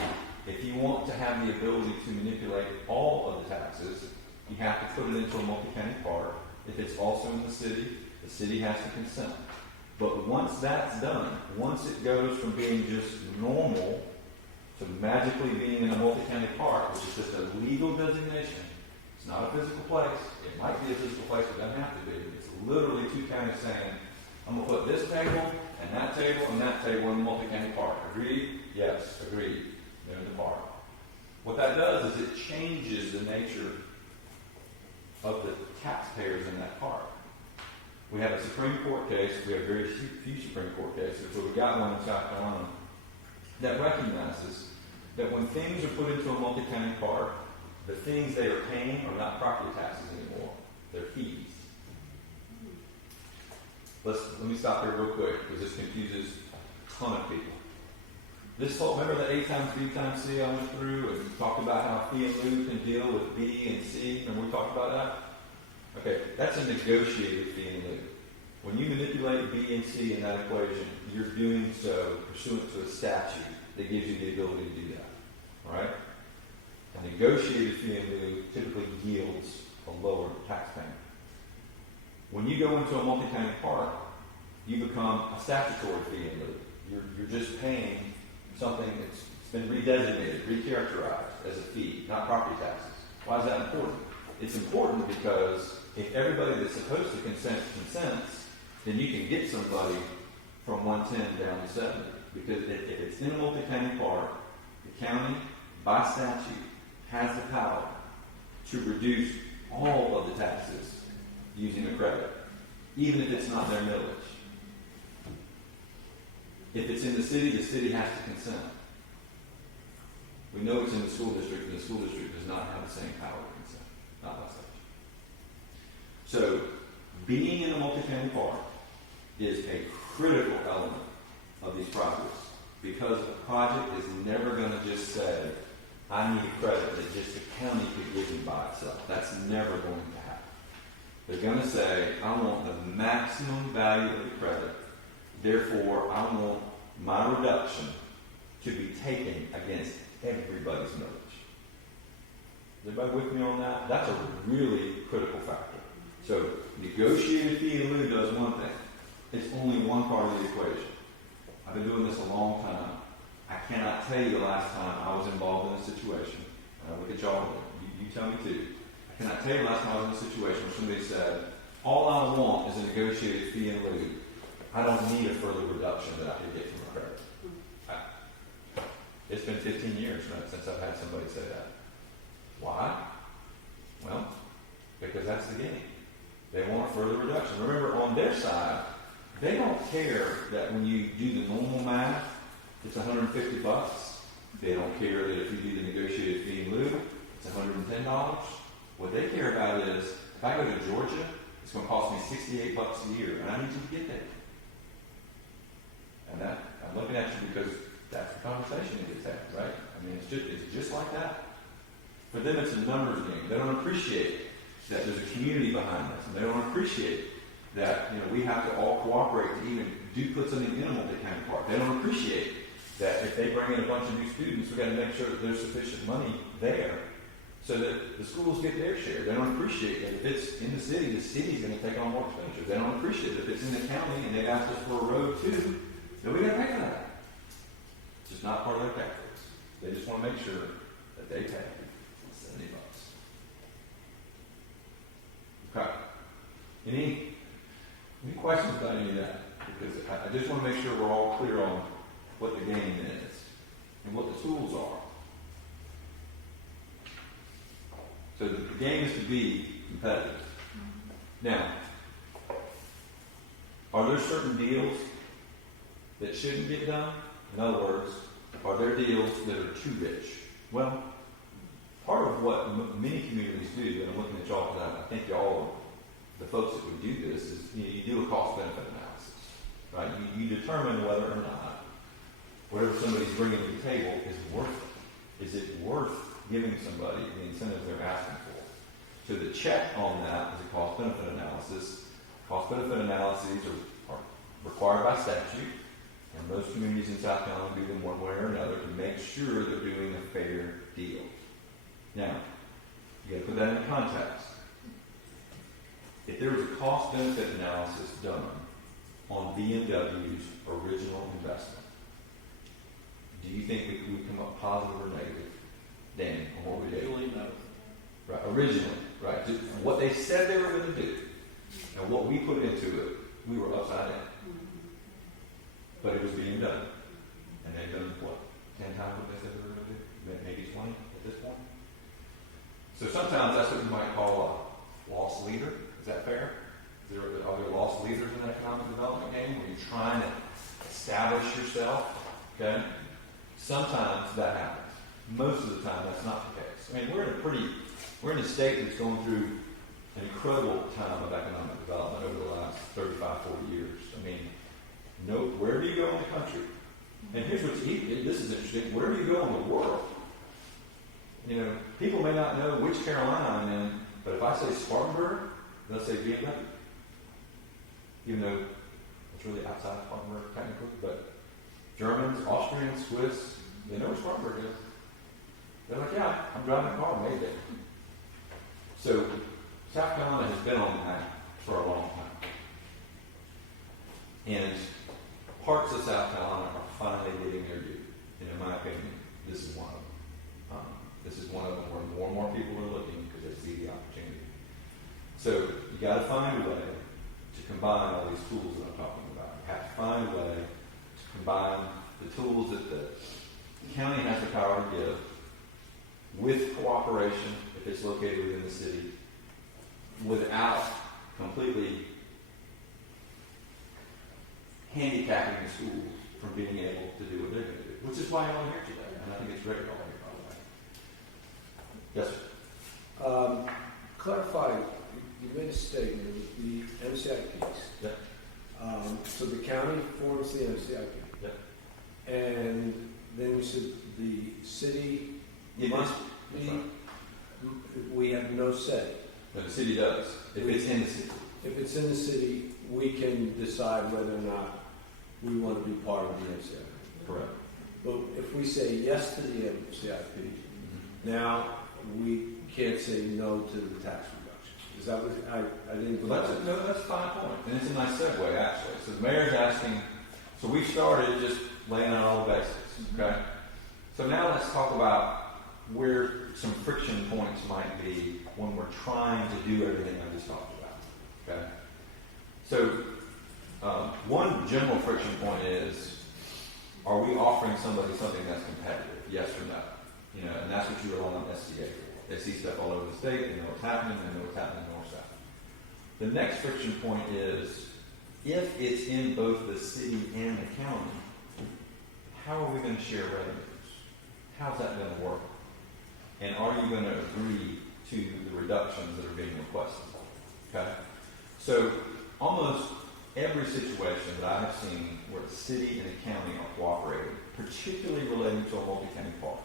if you want to have the ability to manipulate all of the taxes, you have to put it into a multi-county park. If it's also in the city has to consent. But once that's done, once it goes from being just normal to magically being in a multi-county park, which is just a legal designation, it's not a physical place. It might be a physical place, but it doesn't have to be. It's literally two counties saying, I'm going to put this table and that table in the multi-county park. Agreed? Yes, agreed. They're in the park. What that does is it changes the nature of the taxpayers in that park. We have a Supreme Court case. We have very few Supreme Court cases, but we got one in South Carolina that recognizes that when things are put into a multi-county park, the things they are paying are not property taxes anymore. They're fees. Let me stop here real quick because this confuses a ton of people. This whole, remember the A times B times C I went through and talked about how fee and lieu can deal with B and C? Remember we talked about that? Okay, that's a negotiated fee and lieu. When you manipulate B and C in that equation, you're doing so pursuant to a statute that gives you the ability to do that. All right? A negotiated fee and lieu typically yields a lower tax payment. When you go into a multi-county park, you become a statutory fee and lieu. You're just paying something that's been redesignated, recharacterized as a fee, not property taxes. Why is that important? It's important because if everybody that's supposed to consent consents, then you can get somebody from 110 down to 70. because if it's in a multi-county park, the county, by statute, has the power to reduce all of the taxes using a credit, even if it's not their millage. If it's in the city has to consent. We know it's in the school district, and the school district does not have the same power to consent, not by statute. So, being in a multi-county park is a critical element of these projects, because the project is never going to just say, I need a credit that just the county could give me by itself. That's never going to happen. They're going to say, I want the maximum value of the credit, therefore I want my reduction to be taken against everybody's millage. Is everybody with me on that? That's a really critical factor. So, negotiated fee in lieu does one thing. It's only one part of the equation. I've been doing this a long time. I cannot tell you the last time I was involved in a situation. And I look at y'all, you tell me too. I cannot tell you the last time I was in a situation where somebody said, all I want is a negotiated fee in lieu. I don't need a further reduction that I could get from a credit. It's been 15 years since I've had somebody say that. Why? Well, because that's the game. They want a further reduction. Remember, on their side, they don't care that when you do the normal math, it's $150. They don't care that if you do the negotiated fee in lieu, it's $110. What they care about is, if I go to Georgia, it's going to cost me $68 a year, and I need you to get there. And I'm looking at you because that's the conversation that gets had, right? I mean, it's just like that. For them, it's a numbers game. They don't appreciate that there's a community behind this, and they don't appreciate that we have to all cooperate to even put something in a multi-county park. They don't appreciate that if they bring in a bunch of new students, we've got to make sure that there's sufficient money there so that the schools get their share. They don't appreciate that if it's in the city's going to take on more expenditures. They don't appreciate that if it's in the county and they've asked us for a road too, then we got to pay for that. It's just not part of their calculus. They just want to make sure that they pay $70. Okay. Any questions about any of that? Because I just want to make sure we're all clear on what the game is and what the tools are. So the game is to be competitive. Now, are there certain deals that shouldn't get done? In other words, are there deals that are too rich? Well, part of what many communities do, and I'm looking at y'all because I think y'all, the folks that would do this, is you do a cost-benefit analysis, right? You determine whether or not whatever somebody's bringing to the table is worth it. Is it worth giving somebody the incentives they're asking for? So the check on that is a cost-benefit analysis. Cost-benefit analyses are required by statute, and most communities in South Carolina do them one way or another to make sure they're doing a fair deal. Now, you got to put that in context. If there was a cost-benefit analysis done on BMW's original investment, do you think we would come up positive or negative, Dan, on what we did? Usually no. Right, originally, right. Just what they said they were going to do, and what we put into it, we were upside down. But it was being done. And they've done, what, 10 times what they said they were going to do? Maybe 20 at this point? So sometimes that's what you might call a loss leader. Is that fair? Are there loss leaders in the economic development game where you're trying to establish yourself? Okay? Sometimes that happens. Most of the time, that's not the case. I mean, we're in a state that's going through an incredible time of economic development over the last 35, 40 years. I mean, wherever you go in the country, and here's what's this is interesting, wherever you go in the world, people may not know which Carolina I'm in, but if I say Spartanburg, they'll say BMW. Even though it's really outside of Spartanburg technically, but Germans, Austrians, Swiss, they know where Spartanburg is. They're like, yeah, I'm driving a car made there. So South Carolina has been on the map for a long time. And parts of South Carolina are finally getting their due. And in my opinion, this is one of them. This is one of them where more and more people are looking because they see the opportunity. So you got to find a way to combine all these tools that I'm talking about. You have to find a way to combine the tools that the county has the power to give, with cooperation, if it's located within the city, without completely handicapping the schools from being able to do what they're going to do, which is why you're all here today, and I think it's great you're all here, by the way. Yes, sir. Clarify, you made a statement, the MCIPs. Yep. So the county forms the MCIP. Yep. And then you said the city It must is. be, That's we have no say. But the city does, if it's in the city. If it's in the city, we can decide whether or not we want to be part of the MCIP. Correct. But if we say yes to the MCIP, now we can't say no to the tax reduction. Is that what, I didn't. Well, that's a fine point, and it's a nice segue, actually. So the mayor's asking, so we started just laying out all the basics, okay? So now let's talk about where some friction points might be when we're trying to do everything I just talked about, okay? So one general friction point is, are we offering somebody something that's competitive, yes or no? You know, and that's what you rely on SCA for. They see stuff all over the state, they know what's happening, they know what's happening north-south. The next friction point is, if it's in both the city and the county, how are we going to share revenues? How's that going to work? And are you going to agree to the reductions that are being requested? Okay? So almost every situation that I have seen where the city and the county are cooperating, particularly relating to a multi-county park,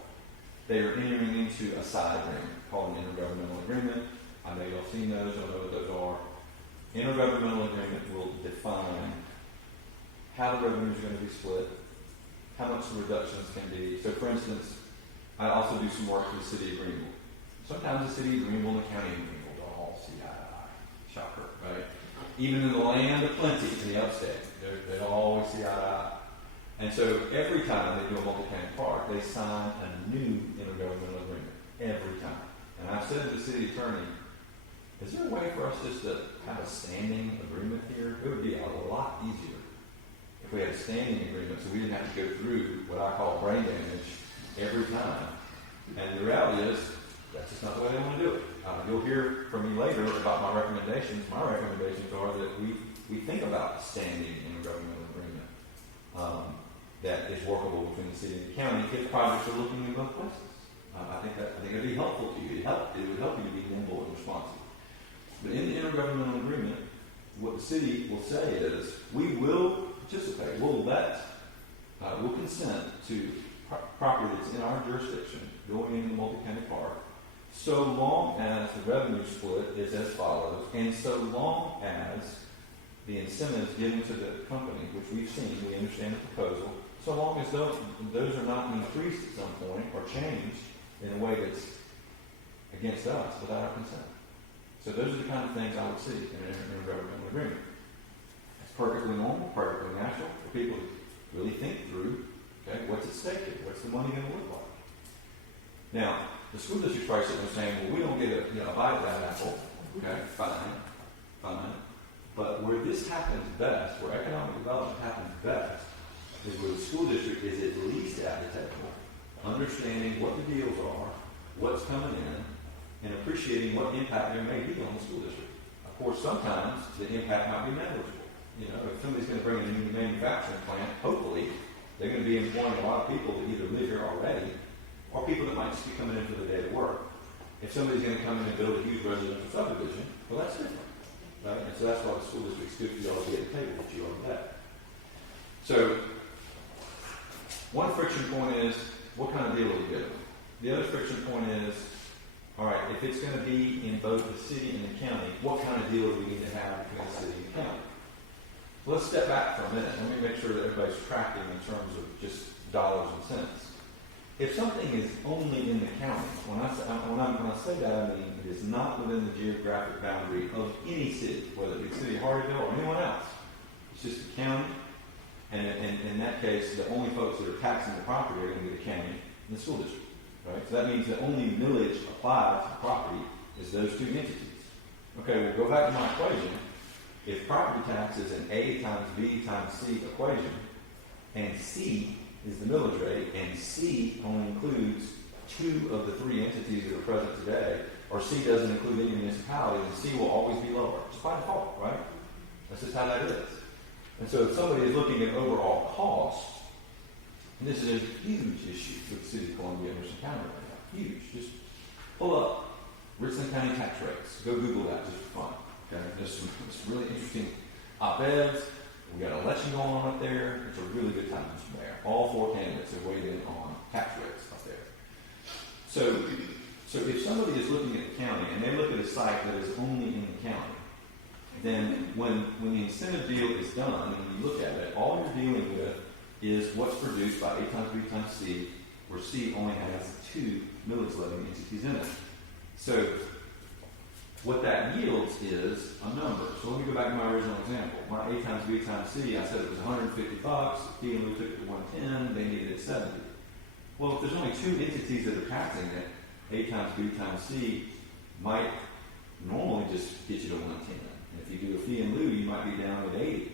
they are entering into a side agreement called an intergovernmental agreement. I know y'all seen those, y'all know what those are. Intergovernmental agreement will define how the revenue is going to be split, how much the reductions can be. So for instance, I also do some work for the city of Greenville. Sometimes the city of Greenville and the county of Greenville don't all see eye to eye. Shocker, right? Even in the land of plenty in the upstate, they don't always see eye to eye. And so every time they do a multi-county park, they sign a new intergovernmental agreement. Every time. And I've said to the city attorney, is there a way for us just to have a standing agreement here? It would be a lot easier if we had a standing agreement so we didn't have to go through what I call brain damage every time. And the reality is, that's just not the way they want to do it. You'll hear from me later about my recommendations. My recommendations are that we think about a standing intergovernmental agreement that is workable between the city and the county if projects are looking in both places. I think it'd be helpful to you. It would help you to be nimble and responsive. But in the intergovernmental agreement, what the city will say is, we will participate. We'll consent to property that's in our jurisdiction going into the multi-county park, so long as the revenue split is as follows, and so long as the incentives given to the company, which we've seen, we understand the proposal, so long as those are not increased at some point or changed in a way that's against us without our consent. So those are the kind of things I would see in an intergovernmental agreement. It's perfectly normal, perfectly natural for people to really think through, okay, what's at stake here? What's the money going to look like? Now, the school district's probably sitting there saying, well, we don't get a bite of that apple. Okay, fine. But where this happens best, where economic development happens best, is where the school district is at least at the table, understanding what the deals are, what's coming in, and appreciating what impact there may be on the school district. Of course, sometimes the impact might be negligible. You know, if somebody's going to bring in a new manufacturing plant, hopefully they're going to be employing a lot of people that either live here already, or people that might just be coming in for the day of work. If somebody's going to come in and build a huge residential subdivision, well, that's different. Right? And so that's why the school district's good for you all to be at the table that you are today. So, one friction point is, what kind of deal are we getting? The other friction point is, all right, if it's going to be in both the city and the county, what kind of deal do we need to have between the city and the county? Well, let's step back for a minute. Let me make sure that everybody's tracking in terms of just dollars and cents. If something is only in the county, when I say that, I mean it is not within the geographic boundary of any city, whether it be the city of Hardyville or anyone else. It's just the county, and in that case, the only folks that are taxing the property are going to be the county and the school district. Right? So that means the only millage applied to the property is those two entities. Okay, we'll go back to my equation. If property tax is an A times B times C equation, and C is the millage rate, and C only includes 2 of the 3 entities that are present today, or C doesn't include any municipality, then C will always be lower. Just by default, right? That's just how that is. And so if somebody is looking at overall cost, and this is a huge issue with the city of Columbia and Richland County right now. Huge. Just pull up Richland County tax rates. Go Google that just for fun. Okay? There's some really interesting op-eds. We got an election going on up there. It's a really good time from there. All 4 candidates have weighed in on tax rates up there. So if somebody is looking at the county and they look at a site that is only in the county, then when the incentive deal is done and you look at it, all you're dealing with is what's produced by A times B times C, where C only has 2 millage levy entities in it. So what that yields is a number. So let me go back to my original example. My A times B times C, I said it was $150. P and Lou took it to 110. They needed it 70. Well, if there's only 2 entities that are taxing it, A times B times C might normally just get you to 110. And if you do a fee and lieu, you might be down at 80.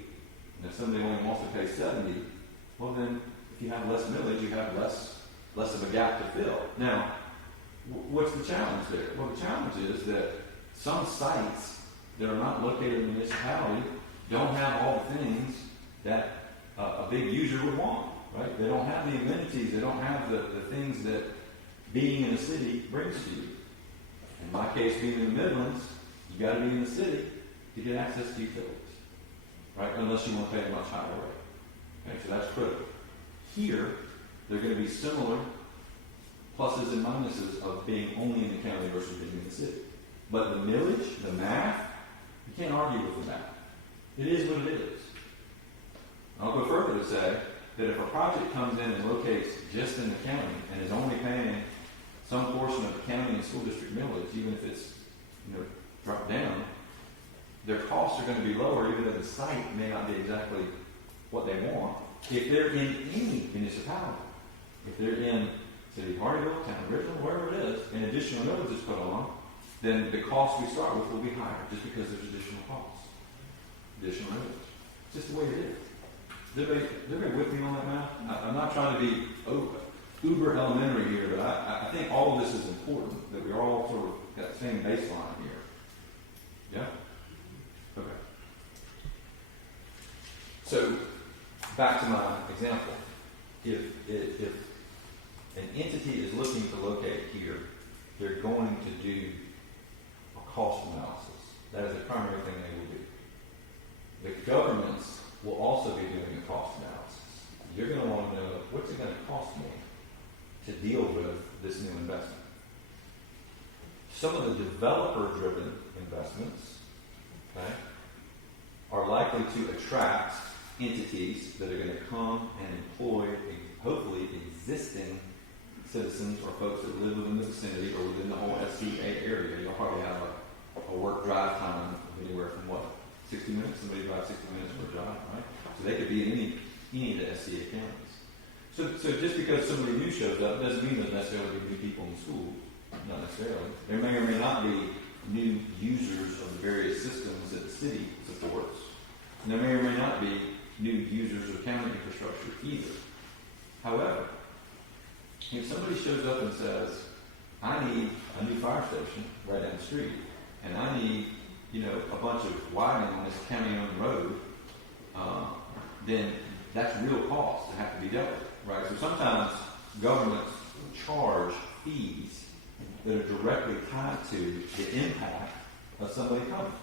And if somebody only wants to pay 70, well then, if you have less millage, you have less of a gap to fill. Now, what's the challenge there? Well, the challenge is that some sites that are not located in the municipality don't have all the things that a big user would want, right? They don't have the amenities, they don't have the things that being in a city brings to you. In my case, being in the Midlands, you got to be in the city to get access to utilities, right? Unless you want to pay a much higher rate. Okay, so that's critical. Here, there are going to be similar pluses and minuses of being only in the county versus being in the city. But the millage, the math, you can't argue with the math. It is what it is. I'll go further to say that if a project comes in and locates just in the county and is only paying some portion of the county and school district millage, even if it's dropped down, their costs are going to be lower, even though the site may not be exactly what they want. If they're in any municipality, if they're in City of Hardyville, Town of Richland, wherever it is, and additional millage is put on, then the cost we start with will be higher, just because there's additional costs, additional millage. It's just the way it is. Is everybody with me on that math? I'm not trying to be uber elementary here, but I think all of this is important, that we all sort of got the same baseline here. Yeah? Okay. So, back to my example. If an entity is looking to locate here, they're going to do a cost analysis. That is the primary thing they will do. The governments will also be doing a cost analysis. You're going to want to know, what's it going to cost me to deal with this new investment? Some of the developer-driven investments, okay, are likely to attract entities that are going to come and employ hopefully existing citizens or folks that live within the vicinity or within the whole SCA area. You'll probably have a work drive time of anywhere from 60 minutes? Somebody drives 60 minutes for a job, right? So they could be in any of the SCA counties. So just because somebody new shows up doesn't mean there's necessarily new people in schools. Not necessarily. There may or may not be new users of the various systems that the city supports. And there may or may not be new users of county infrastructure either. However, if somebody shows up and says, I need a new fire station right down the street, and I need, a bunch of widening on this county-owned road, then that's real costs that have to be dealt with, right? So sometimes governments charge fees that are directly tied to the impact of somebody coming.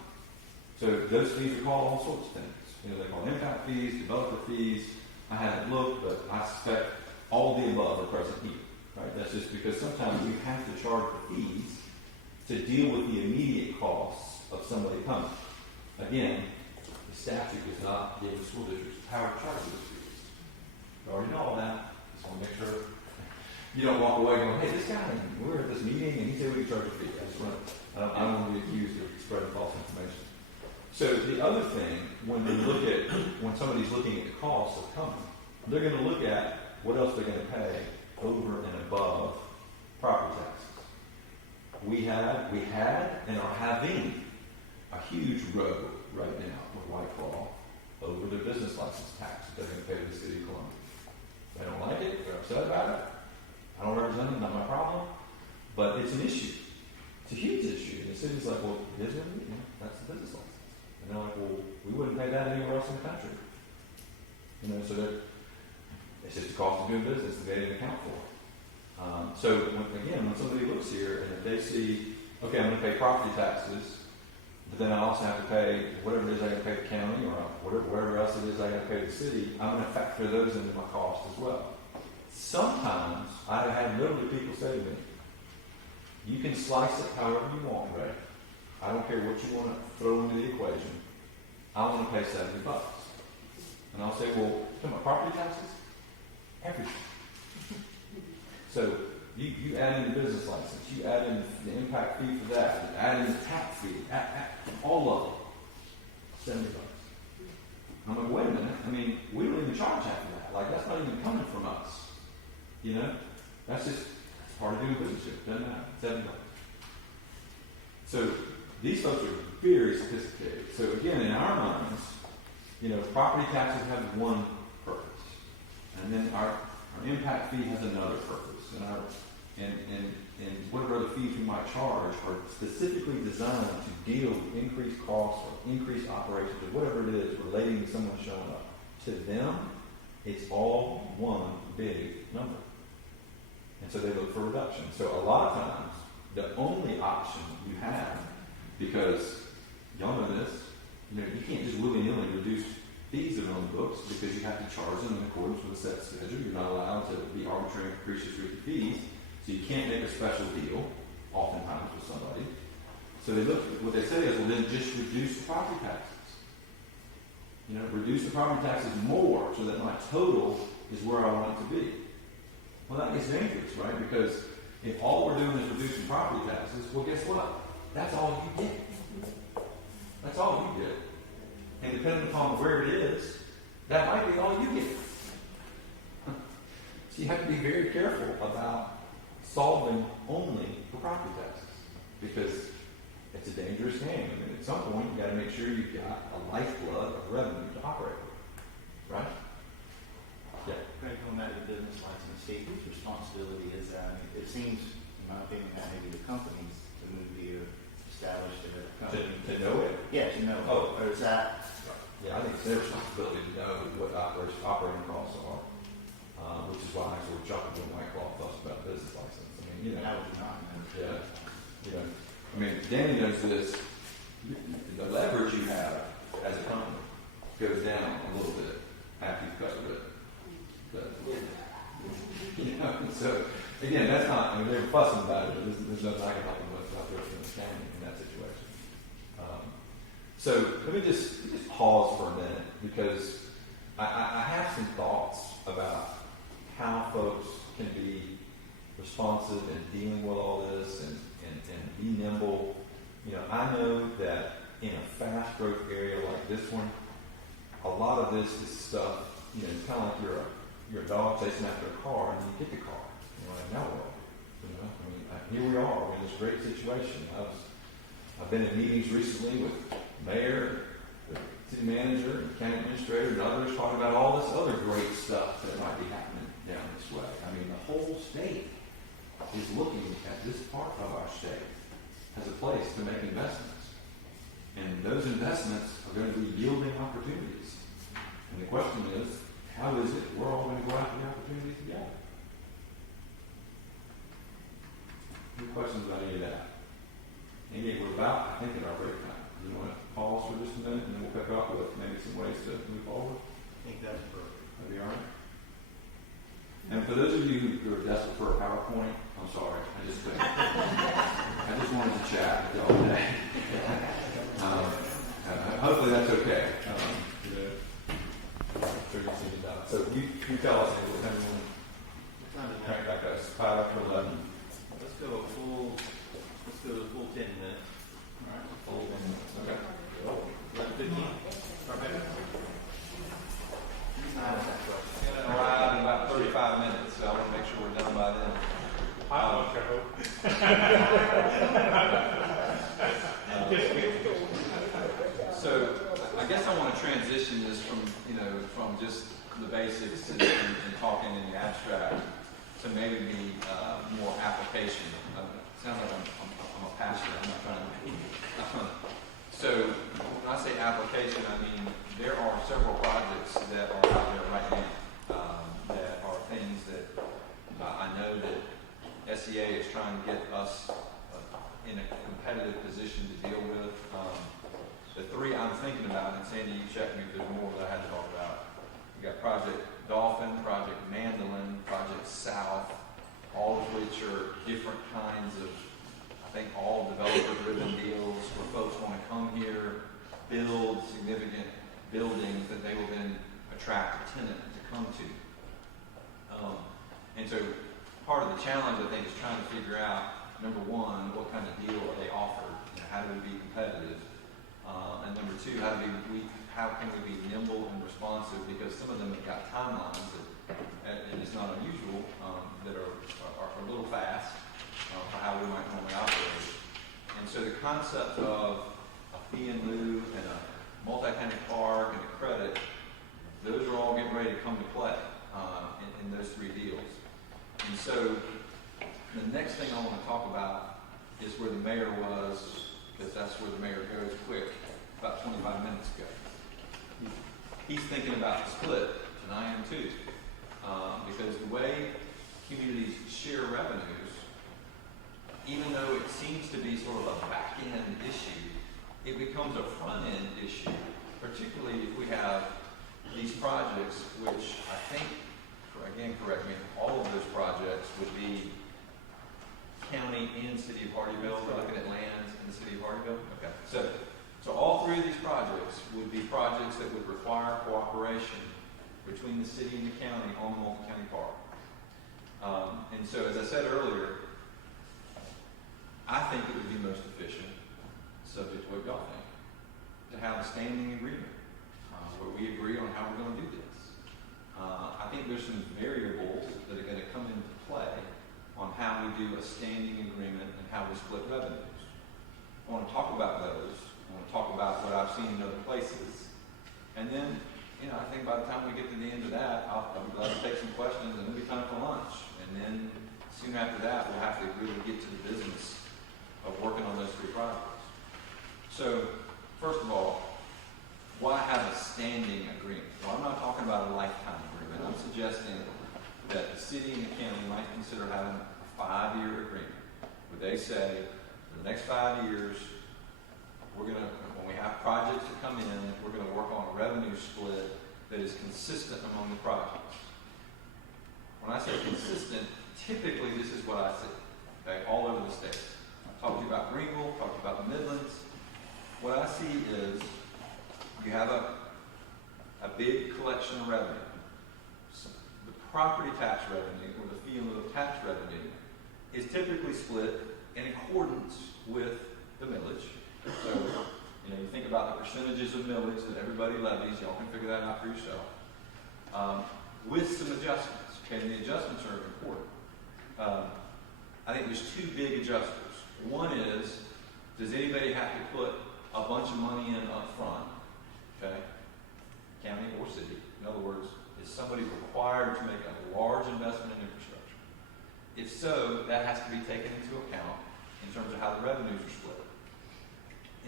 So those fees are called all sorts of things. They're called impact fees, developer fees. I haven't looked, but I suspect all of the above are present here. Right? That's just because sometimes we have to charge the fees to deal with the immediate costs of somebody coming. Again, the statute does not give the school districts the power to charge those fees. You already know all that. Just want to make sure you don't walk away going, hey, this guy, we were at this meeting and he said we could charge a fee. I don't want to be accused of spreading false information. So the other thing, when somebody's looking at the cost of coming, they're going to look at what else they're going to pay over and above property taxes. We had and are having a huge row right now with Whiteclaw over their business license tax that they're going to pay to the city of Columbia. They don't like it, they're upset about it. I don't represent them, not my problem. But it's an issue. It's a huge issue. The city's like, well, here's what we do. That's the business license. And they're like, well, we wouldn't pay that anywhere else in the country. You know, so it's just the cost of doing business that they didn't account for. So when somebody looks here and if they see, okay, I'm going to pay property taxes, but then I also have to pay whatever it is I got to pay the county or whatever else it is I got to pay the city, I'm going to factor those into my cost as well. Sometimes I have had literally people say to me, you can slice it however you want, Ray. I don't care what you want to throw into the equation. I want to pay $70. And I'll say, well, come on, property taxes? Everything. So you add in the business license, you add in the impact fee for that, you add in the tax fee, all of it, $70. I'm like, wait a minute, I mean, we don't even charge half of that. Like, that's not even coming from us. You know? That's just part of doing business here. Doesn't matter. $70. So these folks are very sophisticated. So again, in our minds, you know, property taxes have one purpose. And then our impact fee has another purpose. And whatever other fees we might charge are specifically designed to deal with increased costs or increased operations or whatever it is relating to someone showing up. To them, it's all one big number. And so they look for reduction. So a lot of times, the only option you have, because y'all know this, you know, you can't just willy-nilly reduce fees that are on the books because you have to charge them in accordance with a set schedule. You're not allowed to be arbitrary and capricious with your fees. So you can't make a special deal, oftentimes, with somebody. So they look, what they say is, well, then just reduce the property taxes. You know, reduce the property taxes more so that my total is where I want it to be. Well, that gets dangerous, right? Because if all we're doing is reducing property taxes, well, guess what? That's all you get. That's all you get. And depending upon where it is, that might be all you get. So you have to be very careful about solving only for property taxes because it's a dangerous game. I mean, at some point, you got to make sure you've got a lifeblood of revenue to operate with, right? Yeah. Craig, going back to the business license, Steve, whose responsibility is that? I mean, it seems, in my opinion, that maybe the companies to move here, establish their company. To know it? Yeah, to know. Oh. Or is that? Yeah, I think it's their responsibility to know what operating costs are, which is why I sort of chuckled when White Claw talks about business license. I mean, you know. How would you not know? Yeah. You know, I mean, Danny knows this. The leverage you have as a company goes down a little bit after you've cut the you know, so again, that's not, I mean, they're fussing about it, but there's nothing I can help them with about their understanding in that situation. So let me just pause for a minute because I have some thoughts about how folks can be responsive in dealing with all this and be nimble. You know, I know that in a fast growth area like this one, a lot of this is stuff, you know, it's kind of like you're a dog chasing after a car and you get the car. You're like, now what? You know, I mean, here we are. We're in this great situation. I've been in meetings recently with mayor, the city manager, and county administrator, and others talking about all this other great stuff that might be happening down this way. I mean, the whole state is looking at this part of our state as a place to make investments. And those investments are going to be yielding opportunities. And the question is, how is it we're all going to go after the opportunities together? Any questions about any of that? And yet we're about, I think, at our break time. You want to pause for just a minute and then we'll pick up with maybe some ways to move forward? I think that's perfect. That'd be all right. And for those of you who are desperate for a PowerPoint, I'm sorry, I just couldn't. I just wanted to chat with y'all today. Hopefully that's okay. So you tell us if anyone crank back us 5 after 11. Let's go a full 10 minutes. All right, full 10 minutes. Okay. 11:15. Start back. Gonna arrive in about 35 minutes, so I want to make sure we're done by then. So I guess I want to transition this from, from just the basics and talking in the abstract to maybe be more application. Sounds like I'm a pastor. I'm not trying to. So when I say application, I mean there are several projects that are out there right now that are things that I know that SEA is trying to get us in a competitive position to deal with. The three I'm thinking about, and Sandy, you check me if there's more that I had to talk about. You got Project Dolphin, Project Mandolin, Project South, all of which are different kinds of, I think, all developer-driven deals where folks want to come here, build significant buildings that they will then attract a tenant to come to. And so part of the challenge, I think, is trying to figure out, number one, what kind of deal are they offered? How do we be competitive? And number two, how can we be nimble and responsive? Because some of them have got timelines that, and it's not unusual, that are a little fast for how we might normally operate. And so the concept of a fee in lieu and a multi-tenant park and a credit, those are all getting ready to come to play in those three deals. And so the next thing I want to talk about is where the mayor was, because that's where the mayor goes quick, about 25 minutes ago. He's thinking about the split, and I am too, because the way communities share revenues, even though it seems to be sort of a back-end issue, it becomes a front-end issue, particularly if we have these projects, which I think, again, correct me, all of those projects would be county and city of Hardyville. We're looking at lands in the city of Hardyville. Okay, so all three of these projects would be projects that would require cooperation between the city and the county on the multi-county park. And so, as I said earlier, I think it would be most efficient, subject to what y'all think, to have a standing agreement where we agree on how we're going to do this. I think there's some variables that are going to come into play on how we do a standing agreement and how we split revenues. I want to talk about those. I want to talk about what I've seen in other places. And then, I think by the time we get to the end of that, I'll be glad to take some questions and it'll be time for lunch. And then soon after that, we'll have to really get to the business of working on those three projects. So, first of all, why have a standing agreement? Well, I'm not talking about a lifetime agreement. I'm suggesting that the city and the county might consider having a 5-year agreement, where they say, for the next 5 years, when we have projects that come in, we're going to work on a revenue split that is consistent among the projects. When I say consistent, typically this is what I see, okay, all over the state. I've talked to you about Greenville, talked about the Midlands. What I see is you have a big collection of revenue. So the property tax revenue, or the fee in lieu of tax revenue, is typically split in accordance with the millage. So, you think about the percentages of millage that everybody levies. Y'all can figure that out for yourself. With some adjustments. Okay, and the adjustments are important. I think there's two big adjusters. One is, does anybody have to put a bunch of money in up front? Okay, county or city. In other words, is somebody required to make a large investment in infrastructure? If so, that has to be taken into account in terms of how the revenues are split.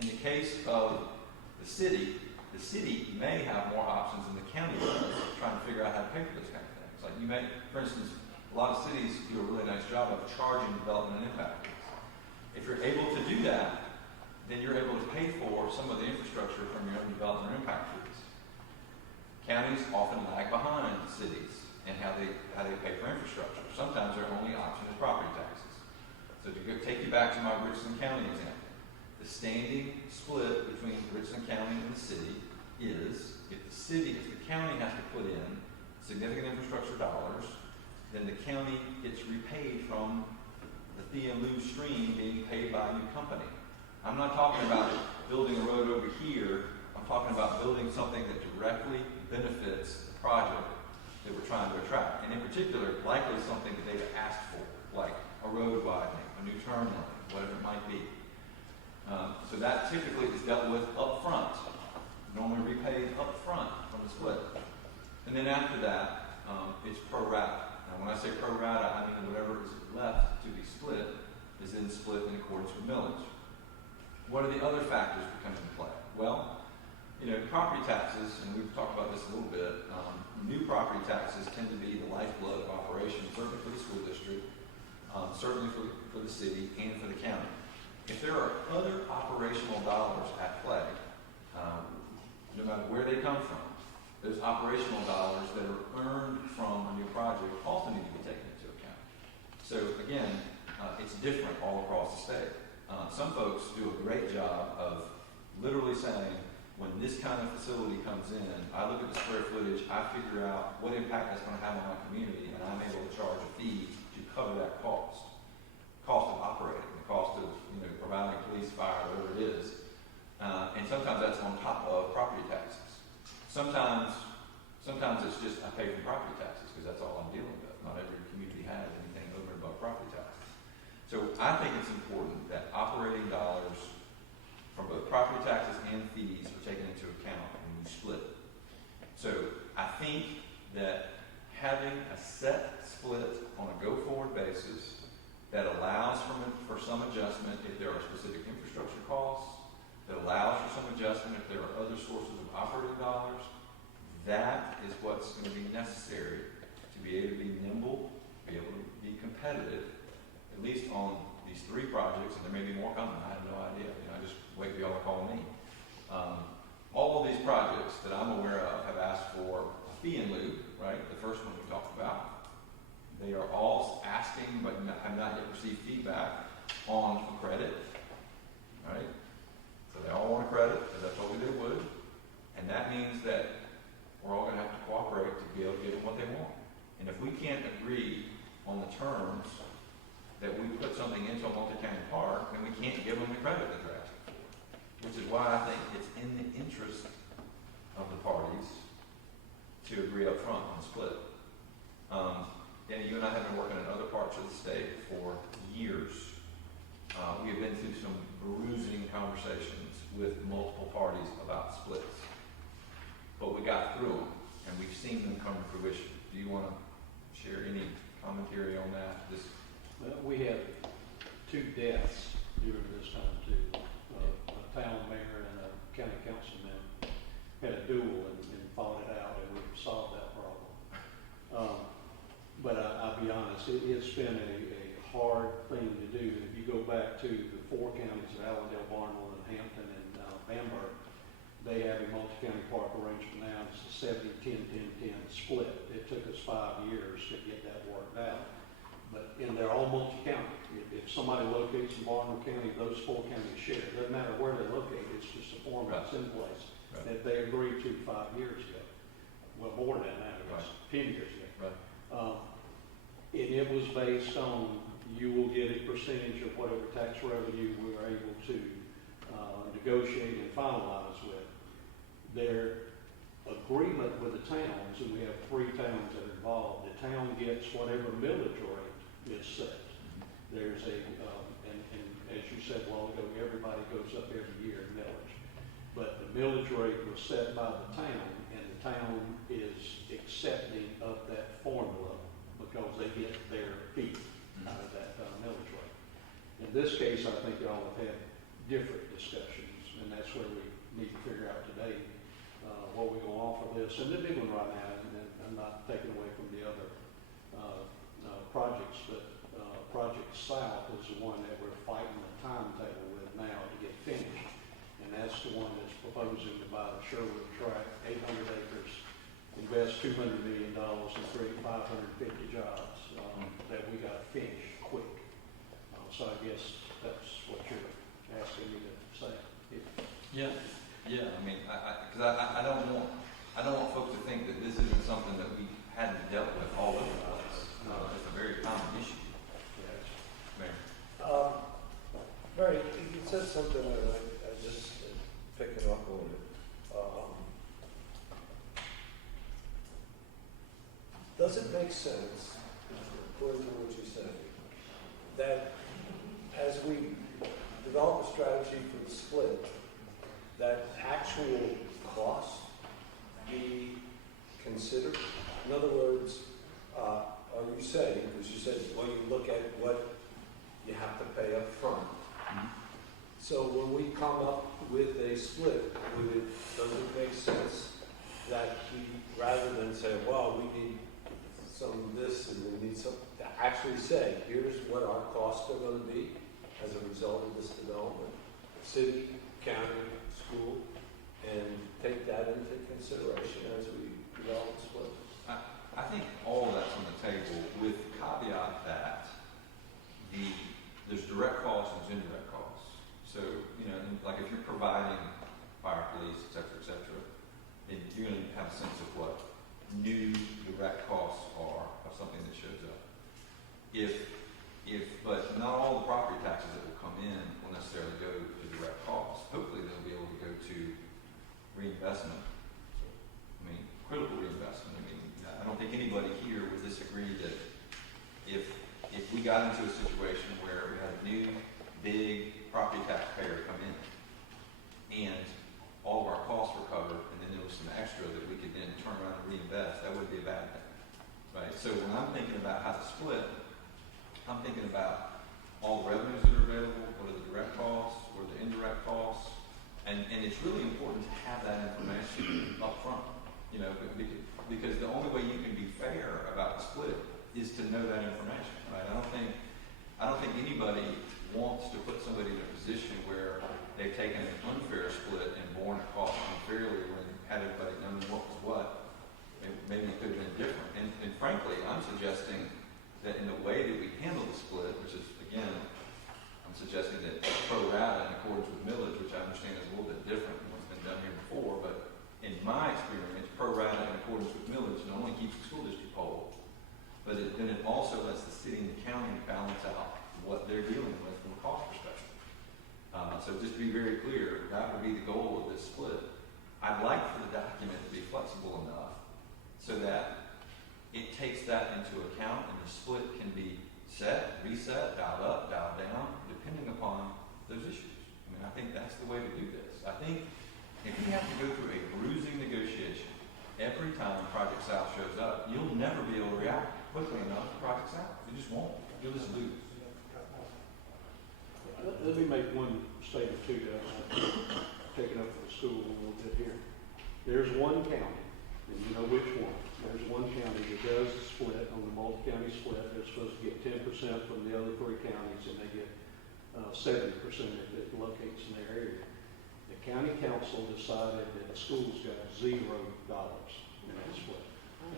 In the case of the city may have more options than the county does, trying to figure out how to pay for those kind of things. Like you may, for instance, a lot of cities do a really nice job of charging development and impact fees. If you're able to do that, then you're able to pay for some of the infrastructure from your own development and impact fees. Counties often lag behind cities in how they pay for infrastructure. Sometimes their only option is property taxes. So to take you back to my Richland County example, the standing split between Richland County and the city is if the county has to put in significant infrastructure dollars, then the county gets repaid from the fee in lieu stream being paid by a new company. I'm not talking about building a road over here. I'm talking about building something that directly benefits the project that we're trying to attract. And in particular, likely something that they've asked for, like a road widening, a new turn lane, whatever it might be. So that typically is dealt with up front. normally repaid up front from the split. And then after that, it's pro rata. Now, when I say pro rata, I mean whatever is left to be split is then split in accordance with millage. What are the other factors that come into play? Well, property taxes, and we've talked about this a little bit, new property taxes tend to be the lifeblood of operations, certainly for the school district, certainly for the city, and for the county. If there are other operational dollars at play, no matter where they come from, those operational dollars that are earned from a new project also need to be taken into account. So again, it's different all across the state. Some folks do a great job of literally saying, when this kind of facility comes in, I look at the square footage, I figure out what impact that's going to have on my community, and I'm able to charge a fee to cover that cost of operating, the cost of providing police, fire, whatever it is. And sometimes that's on top of property taxes. Sometimes it's just I pay for property taxes because that's all I'm dealing with. Not every community has anything over and above property taxes. So I think it's important that operating dollars from both property taxes and fees are taken into account when we split. So I think that having a set split on a go-forward basis that allows for some adjustment if there are specific infrastructure costs, that allows for some adjustment if there are other sources of operating dollars, that is what's going to be necessary to be able to be nimble, be able to be competitive, at least on these 3 projects, and there may be more coming. I have no idea. I just wait for y'all to call me. All of these projects that I'm aware of have asked for a fee in lieu, right? The first one we talked about. They are all asking, but have not yet received feedback on a credit, right? So they all want a credit, as I told you they would. And that means that we're all going to have to cooperate to be able to give them what they want. And if we can't agree on the terms that we put something into a multi-county park, then we can't give them the credit that they're asking for. Which is why I think it's in the interest of the parties to agree up front on the split. Danny, you and I have been working in other parts of the state for years. We have been through some bruising conversations with multiple parties about splits. But we got through them, and we've seen them come to fruition. Do you want to share any commentary on that? Well, we had 2 deaths during this time too. A town mayor and a county councilman had a duel and fought it out, and we solved that problem. But I'll be honest, it's been a hard thing to do. If you go back to the 4 counties of Allendale, Barnwell, and Hampton, and Bamberg, they have a multi-county park arrangement now. It's a 70-10-10-10 split. It took us 5 years to get that worked out. And they're all multi-county. If somebody locates in Barnwell County, those 4 counties share. It doesn't matter where they're located. It's just a format that's in place that they agreed to 5 years ago. Well, more than that now. It was 10 years ago. Right. And it was based on you will get a percentage of whatever tax revenue we were able to negotiate and finalize with. Their agreement with the towns, and we have 3 towns that are involved, the town gets whatever millage rate is set. There's and as you said a while ago, everybody goes up every year in millage. But the millage rate was set by the town, and the town is accepting of that formula because they get their fee out of that millage rate. In this case, I think y'all have had different discussions, and that's where we need to figure out today what we go off of this. And the big one right now, and I'm not taking away from the other projects, but Project South is the one that we're fighting the timetable with now to get finished. And that's the one that's proposing to buy the Sherwood tract, 800 acres, invest $200 million and create 550 jobs that we got to finish quick. So I guess that's what you're asking me to say. Yeah. I mean, because I don't want folks to think that this isn't something that we hadn't dealt with all over the place. It's a very common issue. Yes. Mayor. Mary, you said something that I just picking up on it. Does it make sense, according to what you said, that as we develop a strategy for the split, that actual cost be considered? In other words, are you saying, because you said, well, you look at what you have to pay up front. So when we come up with a split, does it make sense that we, rather than say, well, we need some of this and we need some, to actually say, here's what our costs are going to be as a result of this development, city, county, school, and take that into consideration as we develop the split? I think all of that's on the table with the caveat that there's direct costs and there's indirect costs. So, like if you're providing fire, police, et cetera, then you're going to have a sense of what new direct costs are of something that shows up. But not all the property taxes that will come in will necessarily go to direct costs. Hopefully they'll be able to go to reinvestment. Critical reinvestment. I don't think anybody here would disagree that if we got into a situation where we had a new big property taxpayer come in and all of our costs were covered and then there was some extra that we could then turn around and reinvest, that would be a bad thing, right? So when I'm thinking about how to split, I'm thinking about all the revenues that are available, what are the direct costs, what are the indirect costs, and it's really important to have that information up front, because the only way you can be fair about the split is to know that information, right? I don't think anybody wants to put somebody in a position where they've taken an unfair split and borne a cost unfairly when had everybody known what was what. Maybe it could have been different. And frankly, I'm suggesting that in the way that we handle the split, which is, again, I'm suggesting that pro rata in accordance with millage, which I understand is a little bit different than what's been done here before, but in my experience, pro rata in accordance with millage not only keeps the school district whole, but then it also lets the city and the county balance out what they're dealing with from a cost perspective. So just to be very clear, that would be the goal of this split. I'd like for the document to be flexible enough so that it takes that into account and the split can be set, reset, dialed up, dialed down, depending upon those issues. I think that's the way to do this. I think if you have to go through a bruising negotiation every time Project South shows up, you'll never be able to react quickly enough to Project South. You just won't. You'll just lose. Let me make one statement too, guys. Taking up for the school a little bit here. There's one county, and you know which one. There's one county that does the split on the multi-county split. They're supposed to get 10% from the other three counties, and they get 70% if it locates in their area. The county council decided that the schools got $0 in that split,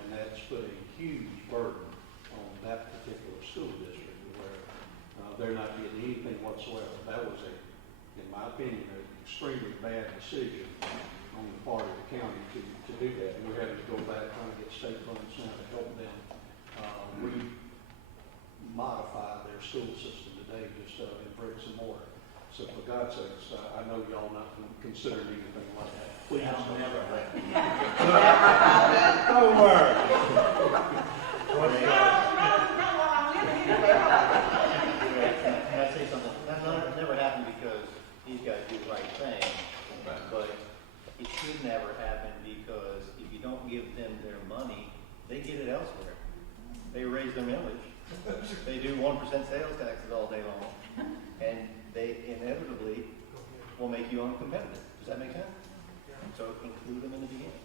and that's put a huge burden on that particular school district where they're not getting anything whatsoever. That was in my opinion, an extremely bad decision on the part of the county to do that. And we're having to go back trying to get state funds now to help them modify their school system today just in bricks and mortar. So for God's sakes, I know y'all not considering anything like that. Please don't. Never. Don't worry. Can I say something? That never happened because these guys do the right thing, but it should never happen because if you don't give them their money, they get it elsewhere. They raise their millage. They do 1% sales taxes all day long, and they inevitably will make you uncompetitive. Does that make sense? So include them in the beginning.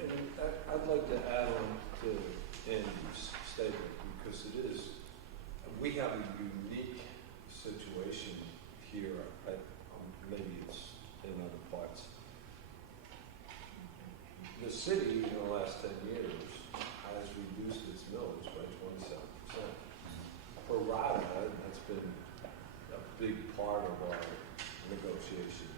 And I'd like to add on to Andy's statement because we have a unique situation here. Maybe it's in other parts. The city in the last 10 years has reduced its millage by 27%. For rata, that's been a big part of our negotiations.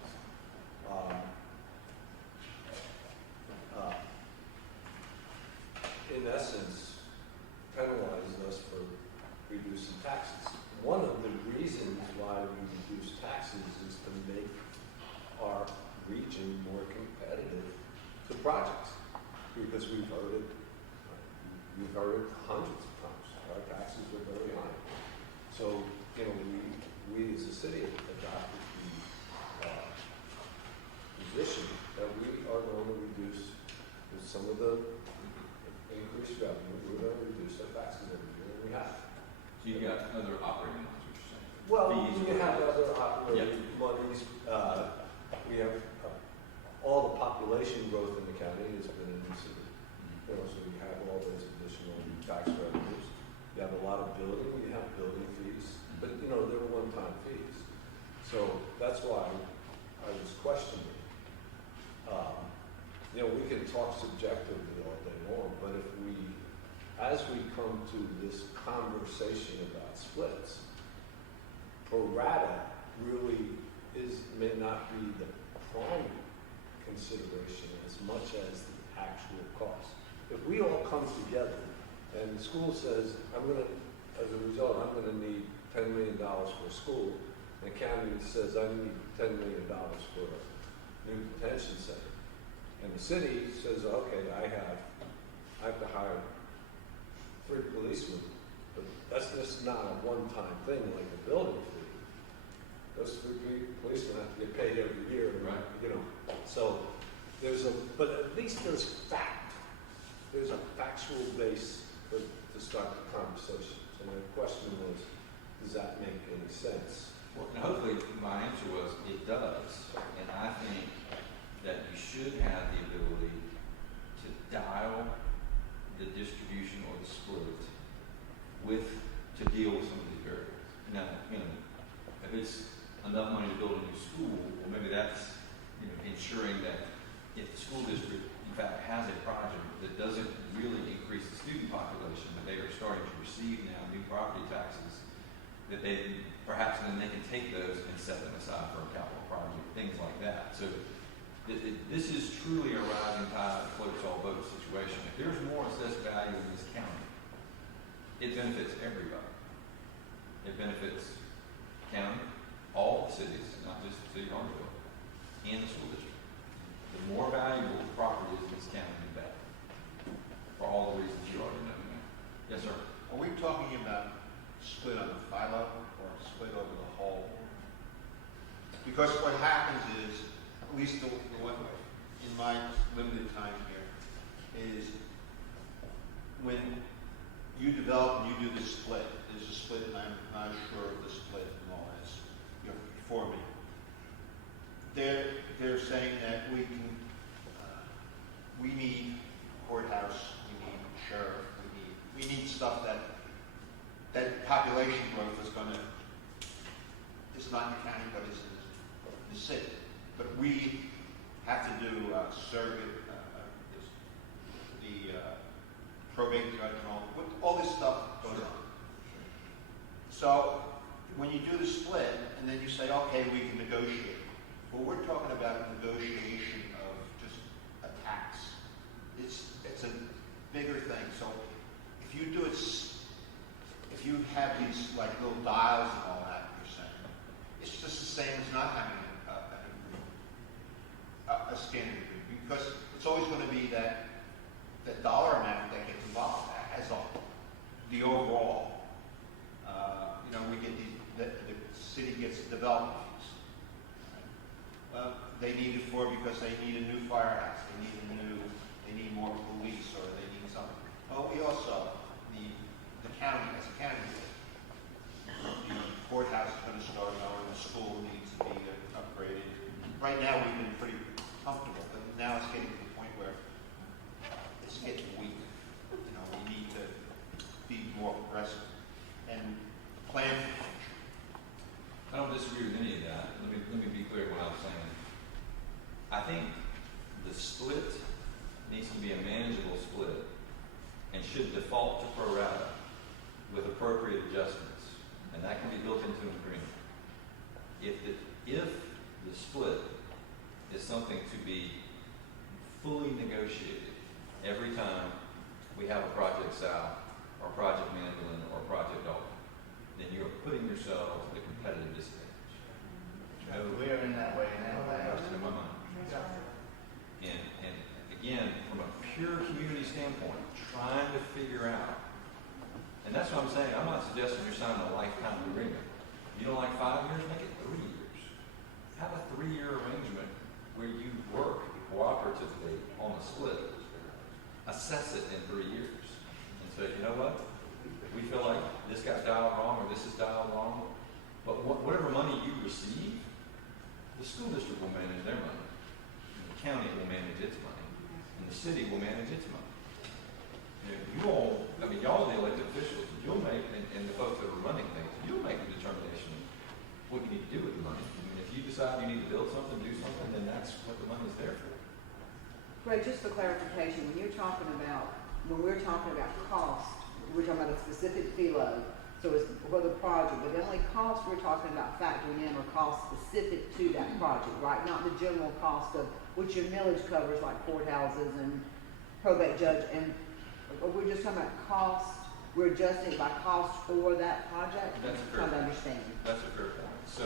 In essence, penalizes us for reducing taxes. One of the reasons why we reduce taxes is to make our region more competitive to projects, because we've heard it hundreds of times. Our taxes are very high. So, we as a city adopted the position other operating ones, which you're saying. Well, Fees we or have whatever. other operating monies. We have all the population growth in the county has been in the city. You know, so we have all those additional tax revenues. You have a lot of building, you have building fees, but you know, they're one-time fees. So that's why I was questioning. You know, we can talk subjectively all day long, but if we, as we come to this conversation about splits, pro rata really may not be the prime consideration as much as the actual cost. If we all come together and the school says, as a result, I'm gonna need $10 million for a school, and the county says, I need $10 million for a new detention center, and the city says, okay, I have to hire 3 policemen, but that's just not a one-time thing like a building fee. Those 3 policemen have to get paid every year, Right. you know. So but at least there's fact. There's a factual base to start the conversation. So my question was, does that make any sense? Well, and hopefully my answer was, it does. And I think that you should have the ability to dial the distribution or the split to deal with some of these variables. Now, you know, if it's enough money to build a new school, well, maybe that's, you know, ensuring that if the school district, in fact, has a project that doesn't really increase the student population, but they are starting to receive now new property taxes, that they perhaps then they can take those and set them aside for a capital project, things like that. So this is truly a rising tide floats all boats situation. If there's more assessed value in this county, it benefits everybody. It benefits county, all the cities, not just the city of Hartsville, and the school district. The more valuable the property is in this county, the better. For all the reasons you already know. Yes, sir. Are we talking about split on the philo or split over the whole? Because what happens is, at least the one way, in my limited time here, is when you develop and you do the split, there's a split and I'm not sure of the split and all that, you're before me. They're saying that we need courthouse, we need sheriff, we need stuff that population growth is it's not in the county, but it's in the city. But we have to do surrogate, the probate judge and all this stuff goes on. So when you do the split, and then you say, okay, we can negotiate. Well, we're talking about negotiation of just a tax. It's a bigger thing. So if you do it, if you have these like little dials and all that, you're saying, it's just the same as not having a standard agreement, because it's always going to be that dollar amount that gets involved as the overall. You know, we get the city gets development fees. They need it because they need a new firehouse, they need more police, or they need something. Oh, we also, the county, as a county, the courthouse is going to start going, the school needs to be upgraded. Right now, we've been pretty comfortable, but now it's getting to the point where it's getting weak. You know, we need to be more progressive and plan for the future. I don't disagree with any of that. Let me be clear what I'm saying. I think the split needs to be a manageable split and should default to pro rata with appropriate adjustments, and that can be built into an agreement. If the split is something to be fully negotiated every time we have a Project South or Project Mandolin or Project Dalton, then you're putting yourself at a competitive disadvantage. We're in that way now. That's in my mind. And again, from a pure community standpoint, trying to figure out, and that's what I'm saying, I'm not suggesting you're signing a lifetime agreement. You don't like 5 years, make it 3 years. Have a 3-year arrangement where you work cooperatively on a split. Assess it in 3 years. And say, you know what? We feel like this got dialed wrong or this is dialed wrong. But whatever money you receive, the school district will manage their money. And the county will manage its money. And the city will manage its money. You all, I mean, y'all the elected officials, you'll make, and the folks that are running things, you'll make the determination what you need to do with the money. I mean, if you decide you need to build something, do something, then that's what the money's there for. Ray, just for clarification, when we're talking about cost, we're talking about a specific fee load, so it's for the project, but the only cost we're talking about factoring in are costs specific to that project, right? Not the general cost of, which your millage covers, like courthouses and probate judge, and we're just talking about cost, we're adjusting it by cost for that project? That's a fair Trying to point. understand. That's a fair point. So,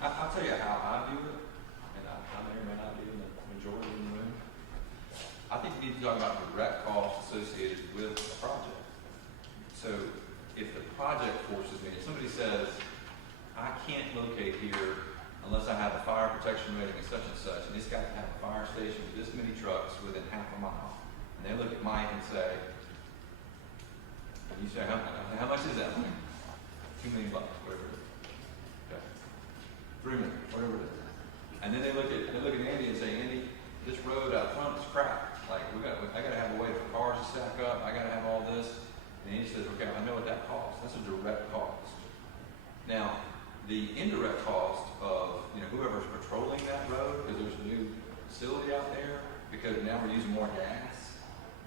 I'll tell you how I do it, and I may or may not be in the majority of the room. I think we need to talk about direct costs associated with a project. So, if the project forces me, if somebody says, I can't locate here unless I have a fire protection rating of such, and it's got to have a fire station with this many trucks within half a mile. And they look at Mike and say, you say, how much is that? Like, $2 million, whatever it is. Okay. $3 million, whatever it is. And then they look at Andy and say, Andy, this road out front is crap. Like, I gotta have a way for cars to stack up, I gotta have all this. And Andy says, okay, I know what that costs. That's a direct cost. Now, the indirect cost of, whoever's patrolling that road, because there's a new facility out there, because now we're using more gas.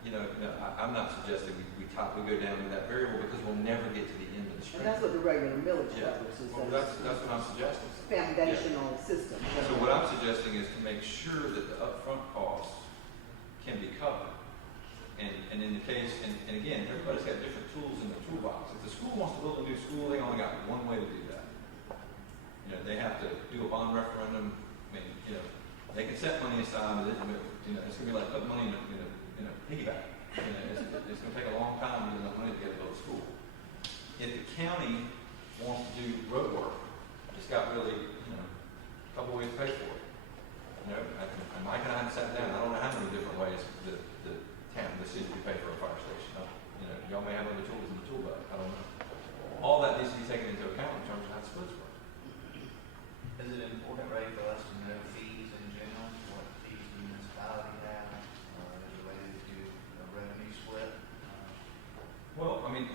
I'm not suggesting we go down to that variable because we'll never get to the end of the street. And that's what the regular millage covers, is Well, that that's what I'm suggesting. foundational system. So what I'm suggesting is to make sure that the upfront costs can be covered. And in the case, and again, everybody's got different tools in their toolbox. If the school wants to build a new school, they only got one way to do that. They have to do a bond referendum. I mean, they can set money aside, but it's going to be like putting money in a piggyback. It's going to take a long time to get enough money to get a build school. If the county wants to do road work, it's got really, a couple ways to pay for it. And Mike and I sat down. I don't know how many different ways the city can pay for a fire station. Y'all may have other tools in the toolbox. I don't know. All that needs to be taken into account in terms of how the splits work. Is it important, Ray, for us to know fees in general, what fees the municipality has, as related to a revenue split? Well, I mean,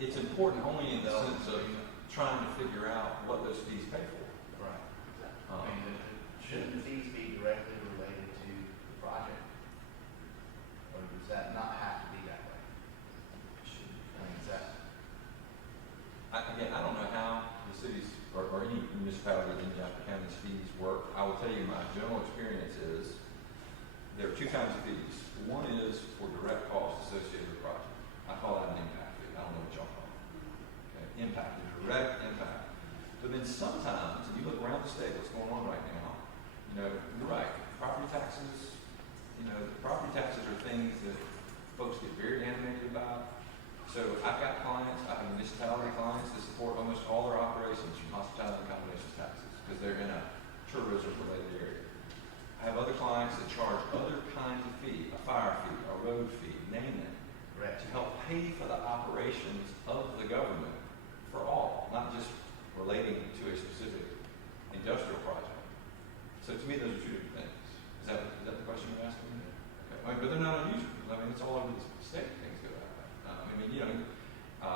it's important only in the sense of trying to figure out what those fees pay for. Right. Shouldn't the fees be directly related to the project? Or does that not have to be that way? Again, I don't know how the cities or any municipality in Jasper County's fees work. I will tell you my general experience is there are two kinds of fees. One is for direct costs associated with the project. I call that an impact fee. I don't know what y'all call it. Okay. Impact, a direct impact. But then sometimes, if you look around the state, what's going on right now, you're right, property taxes, property taxes are things that folks get very animated about. So I've got clients, I have municipality clients that support almost all their operations from hospitality and accommodations taxes because they're in a tourism-related area. I have other clients that charge other kinds of fee, a fire fee, a road fee, name it, to help pay for the operations of the government for all, not just relating to a specific industrial project. So to me, those are two different things. Is that the question you're asking me? Okay. But they're not unusual. It's all over the state. Things go that way.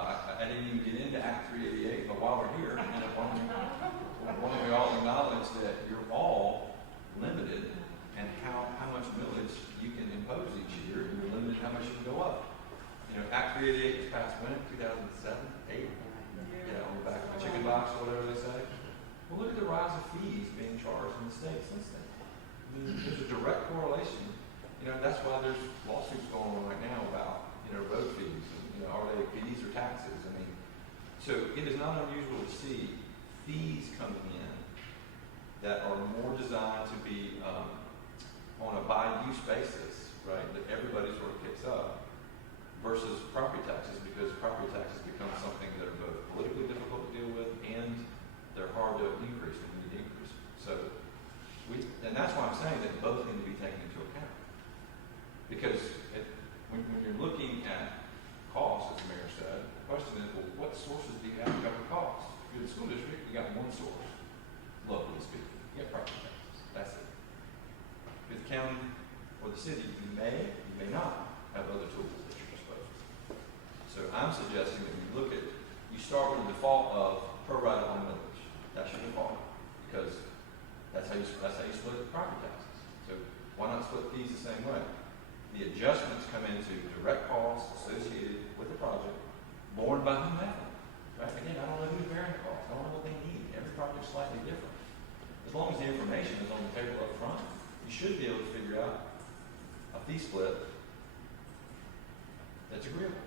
I didn't even get into Act 388, but while we're here, why don't we all acknowledge that you're all limited and how much millage you can impose each year, and you're limited how much you can go up. Act 388 was passed when? 2007, 8? Back in the chicken box or whatever they say. Well, look at the rise of fees being charged in the state since then. There's a direct correlation. That's why there's lawsuits going on right now about, road fees. Are they fees or taxes? So it is not unusual to see fees coming in that are more designed to be on a by-use basis, right, that everybody sort of picks up, versus property taxes, because property taxes become something that are both politically difficult to deal with and they're hard to increase when you decrease. So and that's why I'm saying that both need to be taken into account. Because when you're looking at costs, as the mayor said, the question is, well, what the school district, you got one source, locally speaking, you get property taxes, that's it. With the county or the city, you may not have other tools at your disposal. So I'm suggesting that you start with the default of pro rata on millage. That's your default, because that's how you split property taxes. So why not split fees the same way? The adjustments come into direct costs associated with the project, borne by whomever. Right? Again, I don't know who's bearing the cost. I don't know what they need. Every project's slightly different. As long as the information is on the table up front, you should be able to figure out a fee split that's agreeable.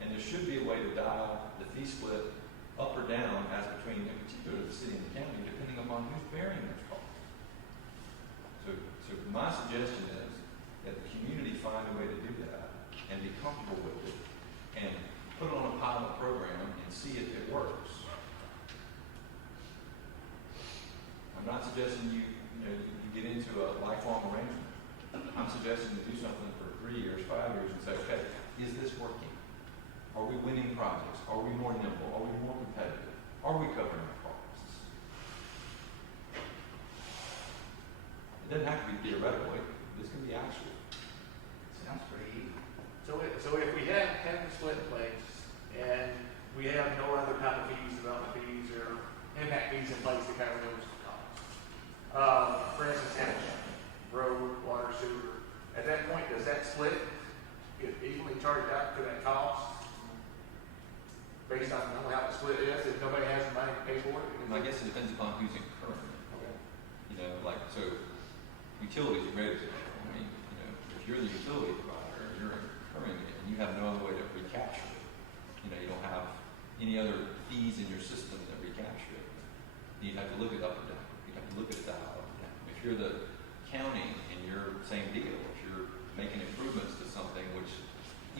And there should be a way to dial the fee split up or down as between, in particular, the city and the county, depending upon who's bearing those costs. So my suggestion is that the community find a way to do that and be comfortable with it and put it on a pilot program and see if it works. I'm not suggesting you get into a lifelong arrangement. I'm suggesting to do something for 3 years, 5 years, and say, okay, is this working? Are we winning projects? Are we more nimble? Are we more competitive? Are we covering our costs? It doesn't have to be theoretical. This can be actual. Sounds pretty easy. So if we have the split in place and we have no other type of fees, development fees, or impact fees in place to cover those costs. For instance, road, water, sewer. At that point, does that split get evenly charged out to that cost based on how the split is? If nobody has the money to pay for it? And I guess it depends upon who's incurring it. Okay. So utilities are great example. I mean, if you're the utility provider, you're incurring it, and you have no other way to recapture it. You don't have any other fees in your system that recapture it. You have to look it up or down. You have to look at it dial up or down. If you're the county and you're same deal, if you're making improvements to something, which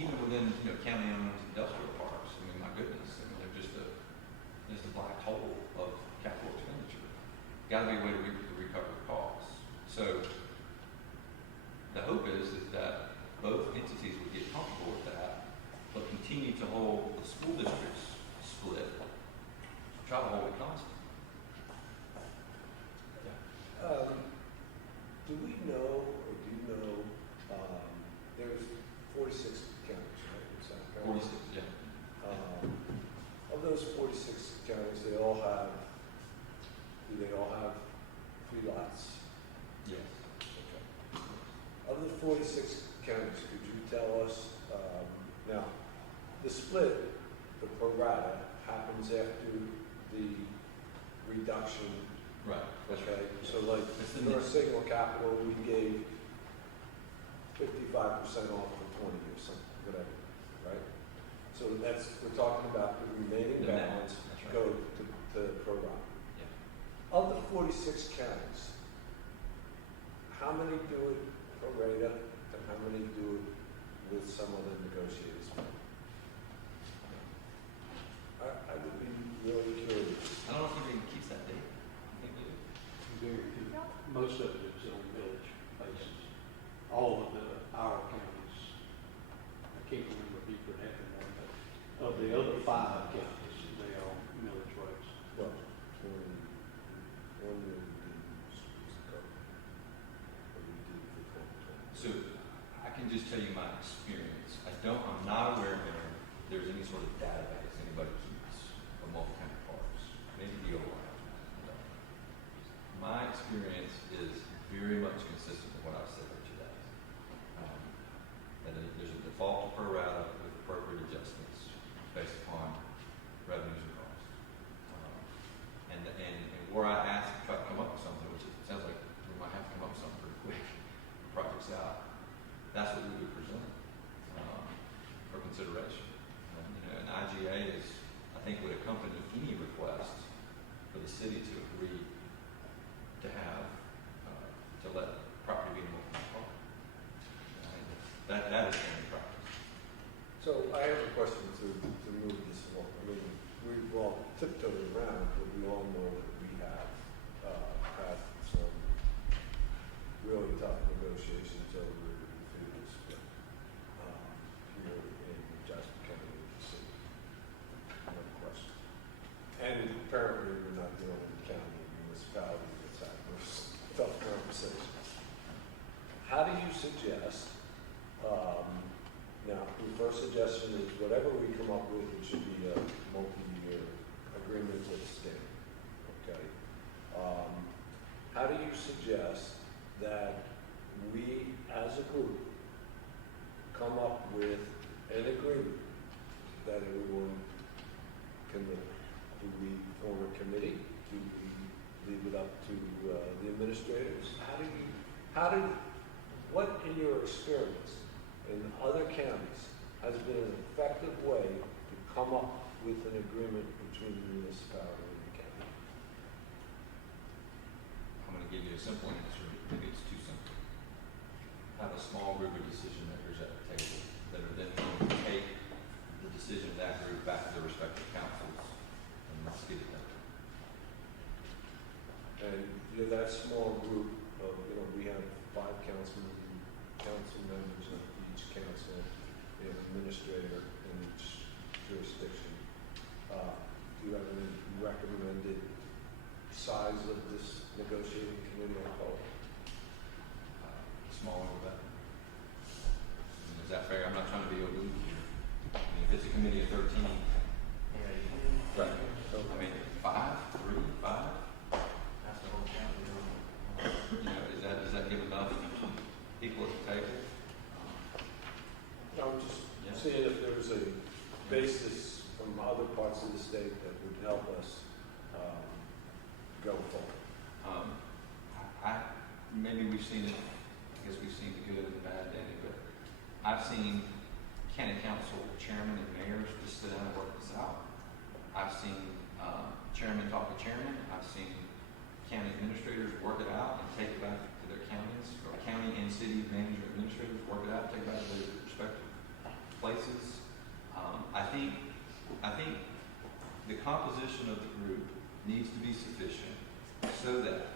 even within county-owned industrial parks, I mean, my goodness, they're just a black hole of capital expenditure. Got to be a way to recover the costs. So the hope is that both entities would get comfortable with that, but continue to hold the school district's split, try to hold it constant. Do we know, or do you know, there's 46 counties, right? Is that correct? 46, yeah. Of those 46 counties, do they all have 3 lots? Yes. Okay. Of the 46 counties, could you tell us, now, the split, the pro rata, happens after the reduction. Right. That's Okay, right. so like for Signal Capital, we gave 55% off for 20 or something, whatever, right? So we're talking about the remaining The net. balance That's right. go to pro rata. Yeah. Of the 46 counties, how many do it pro rata and how many do it with some other negotiated split? I would be really curious. I don't know if anybody keeps that data. I think we do. Very few. Most of it is on village basis. All of our counties, I can't remember Beaver and Effingham, but of the other 5 counties, they are millage rates. Well, one year we did for 2020. So I can just tell you my experience. I'm not aware that there's any sort of database anybody keeps of multi-county parks. Maybe the overlap. My experience is very much consistent with what I've said here today. That there's a default to pro rata with appropriate adjustments based upon revenues and costs. And where I asked to try to come up with something, which it sounds like we might have to come up with something pretty quick, the project's out, that's what we would present for consideration. And IGA is, I think, would accompany any request for the city to agree to have, to let property be in multi-county park. That is standard practice. So I have a question to move this along. I mean, we've all tiptoed around, but we all know that we have had some really tough negotiations over the fee split here in Jasper County, the city. No question. And apparently we're not the only county or municipality that's having those tough conversations. How do you suggest, now, the first suggestion is whatever we come up with, it should be a multi-year agreement with the state, okay? How do you suggest that we, as a group, come up with an agreement that everyone can live with? Do we form a committee? Do we leave it up to the administrators? What in your experience in other counties has been an effective way to come up with an agreement between the municipality and the county? I'm going to give you a simple answer. Maybe it's too simple. Have a small group of decision makers at the table that are then going to take the decision of that group back to their respective councils, and let's get it done. And that small group of, we have 5 council members of each council, an administrator in each jurisdiction. Do you have any recommended size of this negotiating committee on call? Smaller the better. Is that fair? I'm not trying to be aloof here. I mean, if it's a committee of 13, right. I mean, 5, 3, 5. That's the whole county. Does that give enough people at the table? I'm just Yeah. seeing if there was a basis from other parts of the state that would help us go forward. Maybe we've seen it. I guess we've seen the good and the bad, Danny, but I've seen county council chairman and mayors just sit down and work this out. I've seen chairman talk to chairman. I've seen county administrators work it out and take it back to their counties, or county and city manager administrators work it out, take it back to their respective places. I think the composition of the group needs to be sufficient so that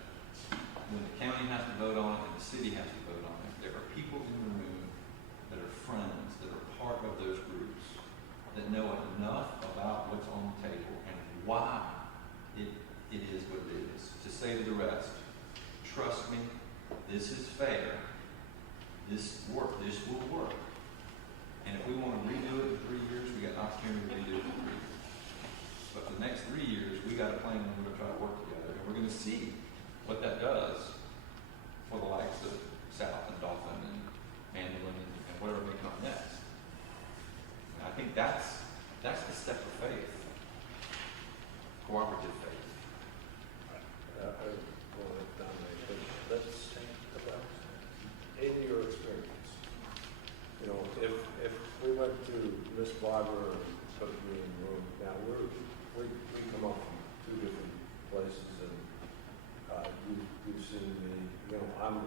when the county has to vote on it and the city has to vote on it, there are people in the room that are friends, that are part of those groups, that know enough about what's on the table and why it is what it is, to say to the rest, trust me, this is fair, this will work. And if we want to redo it in 3 years, we got an opportunity to redo it in 3 years. But for the next 3 years, we got a plan and we're going to try to work together. And we're going to see what that does for the likes of South and Dauphin and Mandolin and whatever may come next. And I think that's the step of faith, cooperative faith. I want to dominate, but let's think about, in your experience, if we went to Miss Barber and put me in the room, now we come up from 2 different places, and you've seen me, I'm a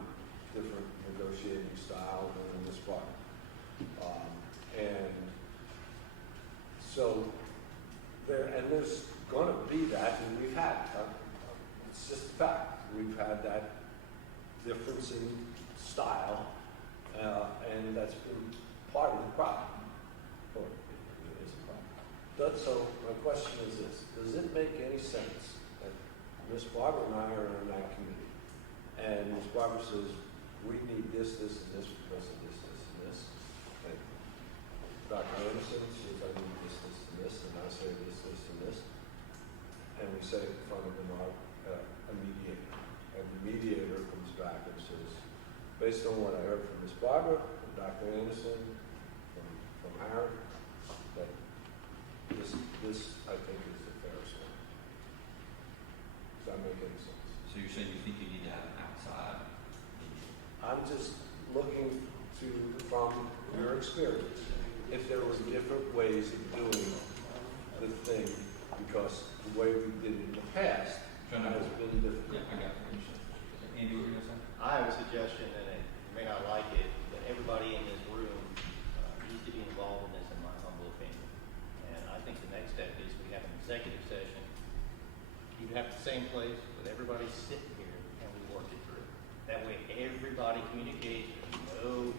different negotiating style than Miss Barber. And so there's going to be that, and we've had, it's just a fact, we've had that difference in style, and that's been part of the problem. Or it is a problem. So my question is this: does it make any sense that Miss Barber and I are on that committee, and Miss Barber says we need this, this, and this because of this, this, and this, and Dr. Anderson says I need this, this, and this, and I say this, this, and this, and we say it in front of a mediator, and the mediator comes back and says, based on what I heard from Ms. Barber, from Dr. Anderson, from Howard, that this I think is the fairest one. Does that make any sense? So you're saying you think you need to have an outside meeting? I'm just looking from your experience, if there were different ways of doing the thing, because the way we did it in the past has been different. Yeah, I got it. Andy, what were you going to say? I have a suggestion, and you may not like it, but everybody in this room needs to be involved in this, in my humble opinion. And I think the next step is we have an executive session. You have the same place with everybody sitting here, and we work it through. That way, everybody communicates. There's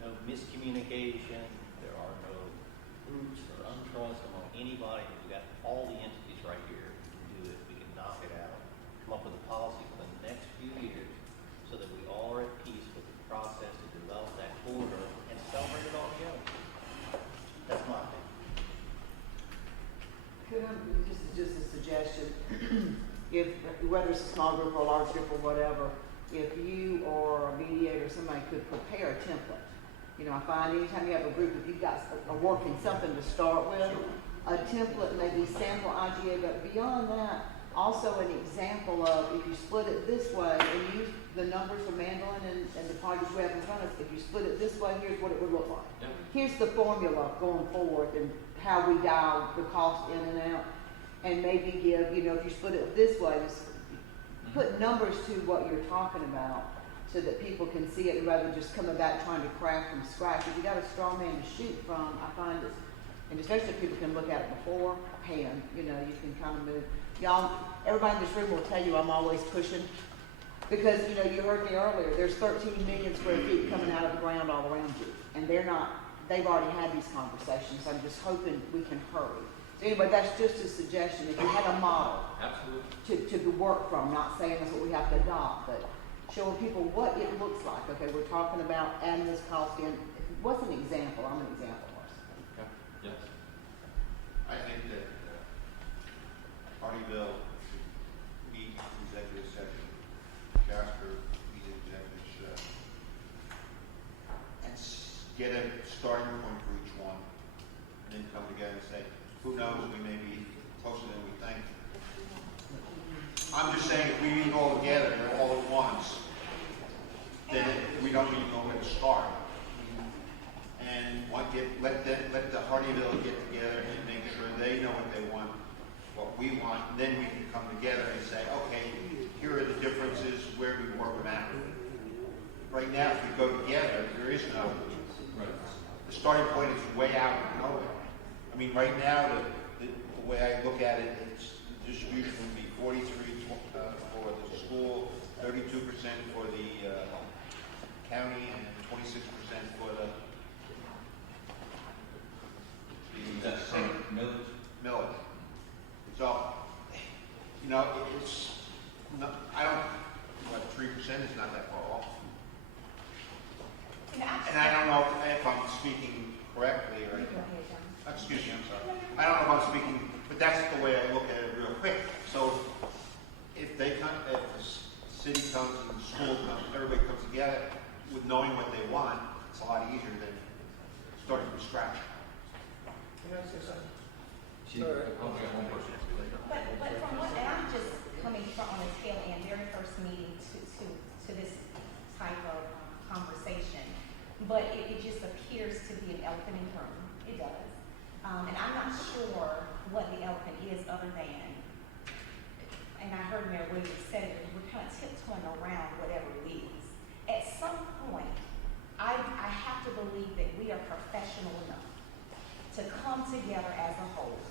no miscommunication. There are no groups or untrust among anybody. We've got all the entities right here. if, whether it's a small group or a large group or whatever, if you or a mediator, somebody could prepare a template. You know, I find anytime you have a group, if you've got a working something to start with, a template, maybe sample IGA, but beyond that, also an example of if you split it this way and use the numbers for Mandolin and the projects we have in front of us, if you split it this way, here's what it would look like. Yep. Here's the formula going forward and how we dial the cost in and out. And maybe give, you know, if you split it this way, just put numbers to what you're talking about so that people can see it rather than just coming back trying to craft from scratch. If you got a straw man to shoot from, I find it, and especially if people can look at it beforehand, you know, you can kind of move. Y'all, everybody in this room will tell you I'm always pushing because, you know, you heard me earlier, there's 13 million square feet coming out of the ground all around you. And they've already had these conversations. I'm just hoping we can hurry. So anyway, that's just a suggestion. If you had a model Absolutely. to work from, not saying that's what we have to adopt, but showing people what it looks like. Okay, we're talking about adding this cost in. What's an example? I'm an example person. Okay. Yes. I think that Hardyville should meet executive session, Jasper meet executive session, and get a starting point for each one, and then come together and say, who knows, we may be closer than we think. I'm just saying, if we meet all together all at once, then we don't even know where to start. And let the Hardyville get together and make sure they know what they want, what we want, and then we can come together and say, okay, here are the differences, where we work them out. Right now, if we go together, there is no, the starting point is way out of nowhere. I mean, right now, the way I look at it, it's the distribution would be 43 for the school, 32% for the county, and 26% for the millage. So, you know, it's not, I don't, what, 3% is not that far off. And I don't know if I'm speaking correctly or excuse me, I'm sorry. I don't know if I'm speaking, but that's the way I look at it real quick. So if the city comes and the school comes, everybody comes together with knowing what they want, it's a lot easier than starting from scratch. Can I say something? But from what, and I'm just coming from on the tail end, very first meeting to this type of conversation, but it just appears to be an elephant in the room. It does. And I'm not sure what the elephant is other than, and I heard Mayor Williams say it, we're kind of tiptoeing around whatever it is. At some point, I have to believe that we are professional enough to come together as a whole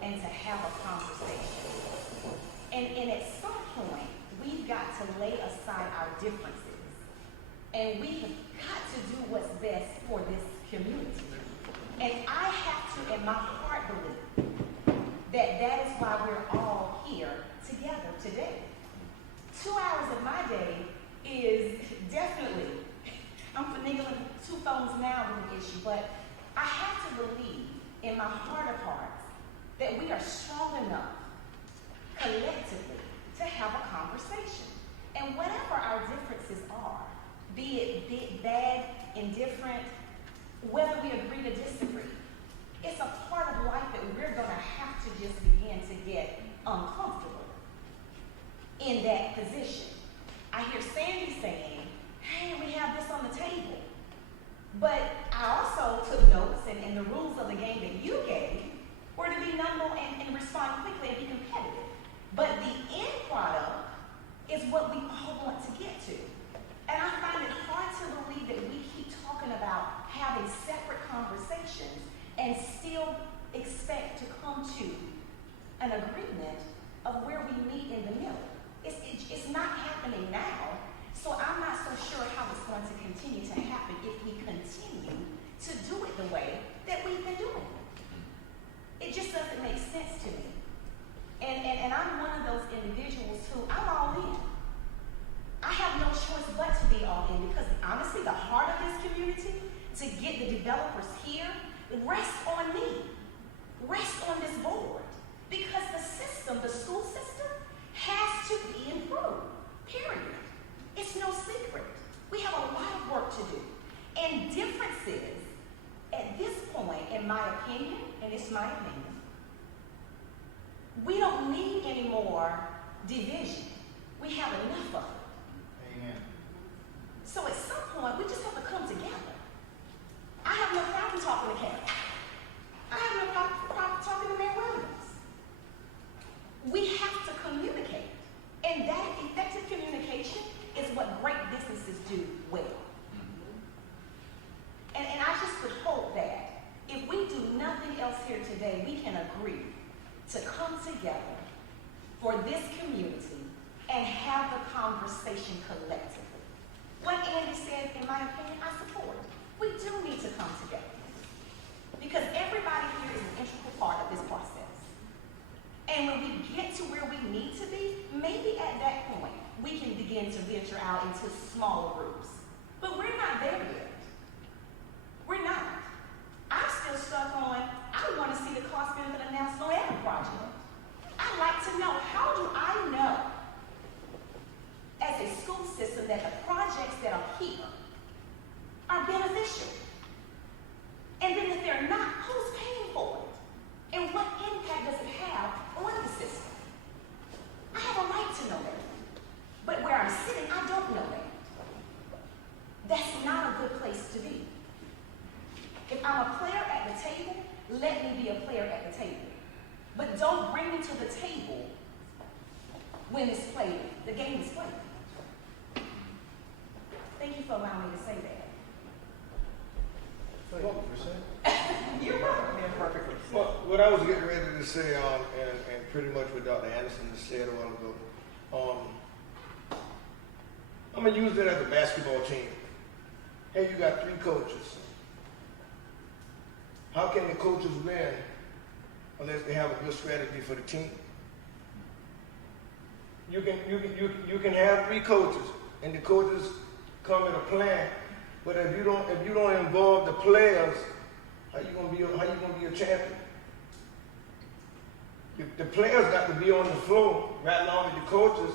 and to have a conversation. And at some point, we've got to lay aside our differences. And we have got to do what's best for this community. And I have to, in my heart, believe that is why we're all here together today. 2 hours of my day is definitely, I'm finagling 2 phones now with an issue, but I have to believe in my heart of hearts that we are strong enough collectively to have a conversation. And whatever our differences are, be it big, bad, indifferent, whether we agree to disagree, it's a part of life that we're going to have to just begin to get uncomfortable in that position. I hear Sandy saying, hey, we have this on the table. But I also took notes, and the rules of the game that you gave were to be nimble and respond quickly and be competitive. But the end product is what we all want to get to. And I find it hard to believe that we keep talking about having separate conversations and still expect to come to an agreement of where we meet in the middle. It's not happening now, so I'm not so sure how it's going to continue to happen if we continue to do it the way that we've been doing it. It just doesn't make sense to me. And I'm one of those individuals who, I'm all in. I have no choice but to be all in because honestly, the heart of this community, to get the developers here, rests on me, rests on this board. Because the system, the school system, don't need any more division. We have enough of it. Amen. So at some point, we just have to come together. I have no problem talking to Carol. I have no problem talking to Mayor Williams. We have to communicate. And that effective communication is what great businesses do well. And I just would hope that if we do nothing else here today, we can agree to come together for this community and have the conversation collectively. What Andy said, in my opinion, I support. We do need to come together because everybody here is an integral part of this process. And when we get to where we need to be, maybe at that point, we can begin to venture out into smaller groups. But we're not there yet. We're not. I'm still stuck on, I want to see the cost benefit announced on every project. I'd like to know, how do I know as a school system that the projects that are here are beneficial? And then if they're not, who's paying for it? And what impact does it have on the system? I have a right to know that. But where I'm sitting, I don't know that. That's not a good place to be. If I'm a player at the table, let me be a player at the table. But don't bring me to the table when it's played. The game is played. Thank you for allowing me to say that. You're welcome. Well, what I was getting ready to say, and pretty much what Dr. Anderson just said a while ago, I'm gonna use that as a basketball team. Hey, you got 3 coaches. How can the coaches win unless they have a good strategy for the team? You can have 3 coaches, and the coaches come with a plan. But if you don't involve the players, how you gonna be a champion? The players got to be on the floor right along with the coaches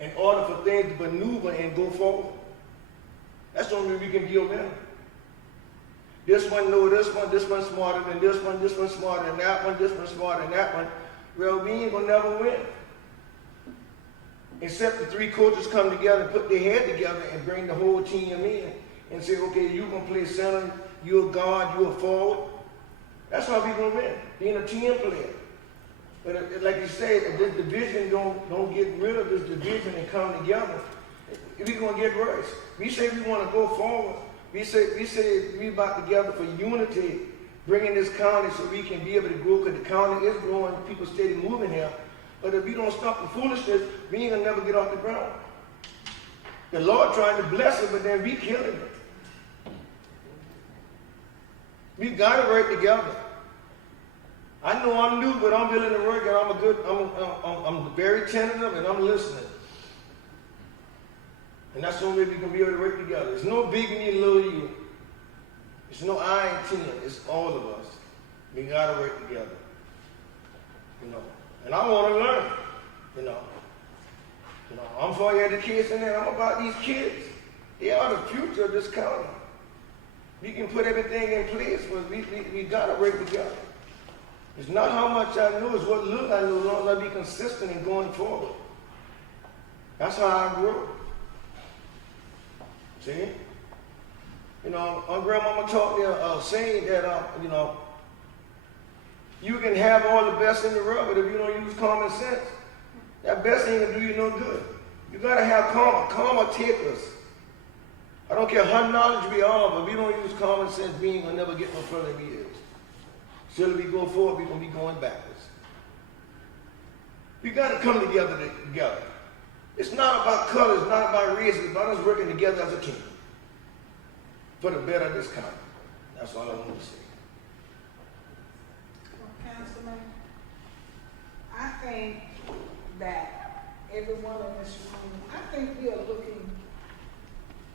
in order for things to maneuver and go forward. That's the only way we can be a winner. This one know this one's smarter than this one's smarter than that one, this one's smarter than that one. Well, we ain't gonna never win. Except the 3 coaches come together and put their head together and bring the whole team in and say, okay, you're gonna play center, you're a guard, you're a forward. That's how we gonna win, being a team player. But like you said, if this division don't get rid of this division and come together, we're gonna get worse. We say we wanna go forward. We say we about together for unity, bringing this county so we can be able to grow, because the county is growing, people steady moving here. But if we don't stop the foolishness, we ain't gonna never get off the ground. The Lord trying to bless it, but then we killing it. We gotta work together. I know I'm new, but I'm willing to work, and I'm very tentative, and I'm listening. And that's the only way we can be able to work together. It's no big me, little you. It's no I and 10. It's all of us. We gotta work together. You know. And I want to learn. You know. I'm for education, and I'm about these kids. They are the future of this county. We can put everything in place, but we gotta work together. It's not how much I know, it's what little I know, as long as I be consistent in going forward. That's how I grow. See? You know, my grandmama taught me a saying that, you can have all the best in the world, but if you don't use common sense, that best ain't gonna do you no good. You gotta have karma. Karma take us. I don't care how knowledge we are, but if we don't use common sense, we ain't gonna never get no further than we is. Till we go forward, we're gonna be going backwards. We gotta come together. It's not about color, it's not about race, it's about us working together as a team for the better of this county. That's all I want to say. Councilman, I think that everyone in this room, I think we are looking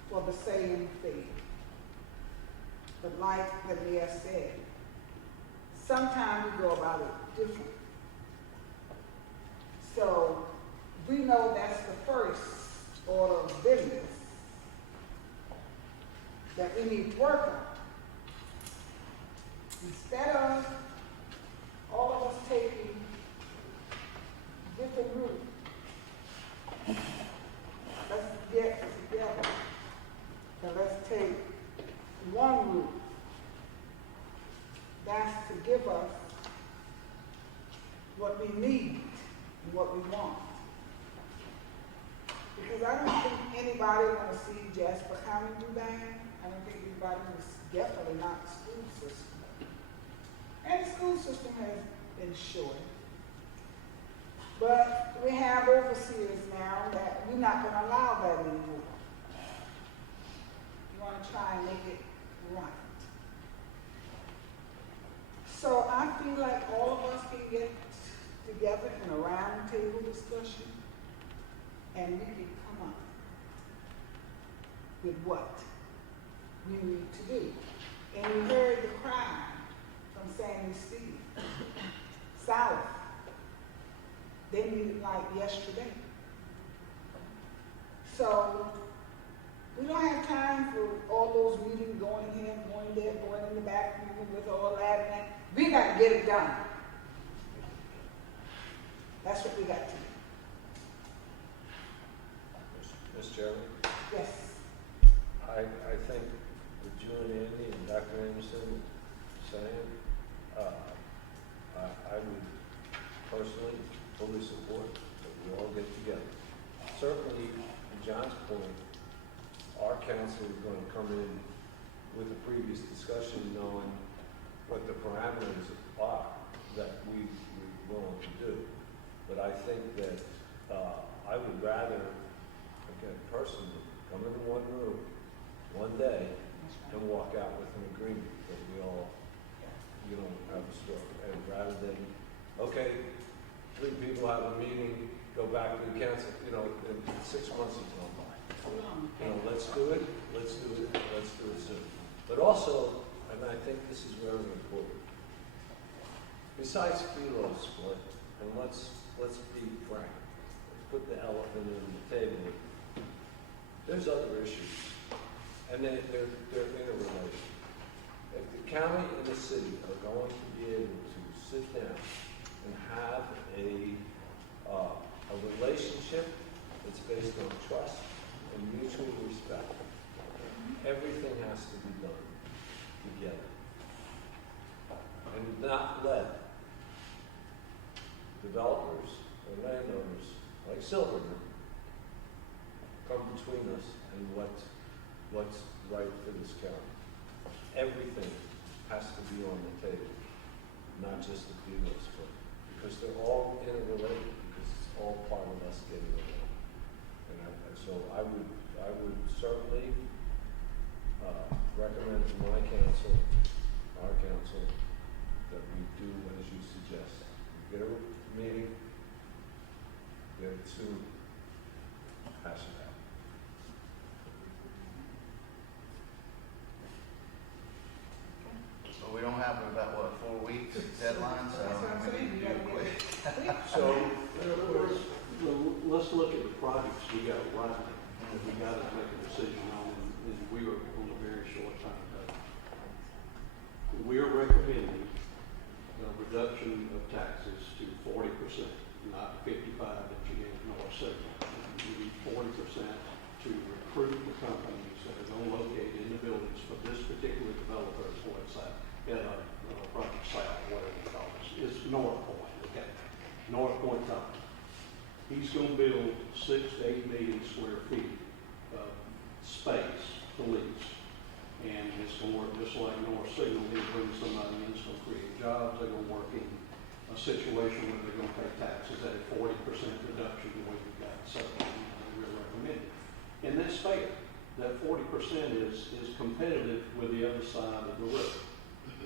for the same thing. But like the mayor said, sometimes we go about it different. So we know that's the first order of business that we need to work on. Instead of all of us taking we need and what we want. Because I don't think anybody want to see Jasper County do bad. I don't think anybody was definitely not the school system. And the school system has been short. But we have overseers now that we're not going to allow that anymore. We want to try and make it right. So I feel like all of us can get together in a round table discussion and we can come up with what we need to do. And we heard the cry from Sandy Steve, South. They need it like yesterday. So we don't have time for all those meetings going here, going there, going in the back room with all that. And we got to get it done. That's what we got to do. Mr. Chairman, Yes. I think with you and Andy and Dr. Anderson saying, I would personally fully support that we all get together. Certainly, to John's point, our council is going to come in with a previous discussion knowing what the parameters are that we're willing to do. But I think that I would rather, again, personally, come into one room one day and walk out with an agreement that we all, have a stroke. And rather than, okay, 3 people have a meeting, go back to the council, in 6 months has gone by. Let's do it soon. But also, and I think this is very important, besides philo split, and let's be frank, let's put the elephant on the table, there's other issues, and they're interrelated. If the county and the city are going to be able to sit down and have a relationship that's based on trust and mutual respect, everything has to be done together. And not let developers or landowners like Silverman come between us and what's right for this county. Everything has to be on the table, not just the philo split, because they're all interrelated, because it's all part of us getting along. And so I would certainly recommend to my council, our council, that we do as you suggest. Get a meeting, get it soon, hash it out. So we don't have about, 4 weeks deadline, so we need to do it quick. So, Let's look at the projects we got right now, and we got to make a decision on, and we are on a very short time. We are recommending a reduction of taxes to 40%, not 55% that you gave North Signal. We need 40% to recruit the companies that are going to locate in the buildings for this particular developer's website, Project South, whatever you call it. It's North Point, okay? North Point Company. He's going to build 6 to 8 million square feet of space to lease. And it's going to work just like North Signal. He'll bring somebody in, it's going to create jobs. They're going to work in a situation where they're going to pay taxes at a 40% reduction the way you've got. So we're recommending. And that's fair. That 40% is competitive with the other side of the road.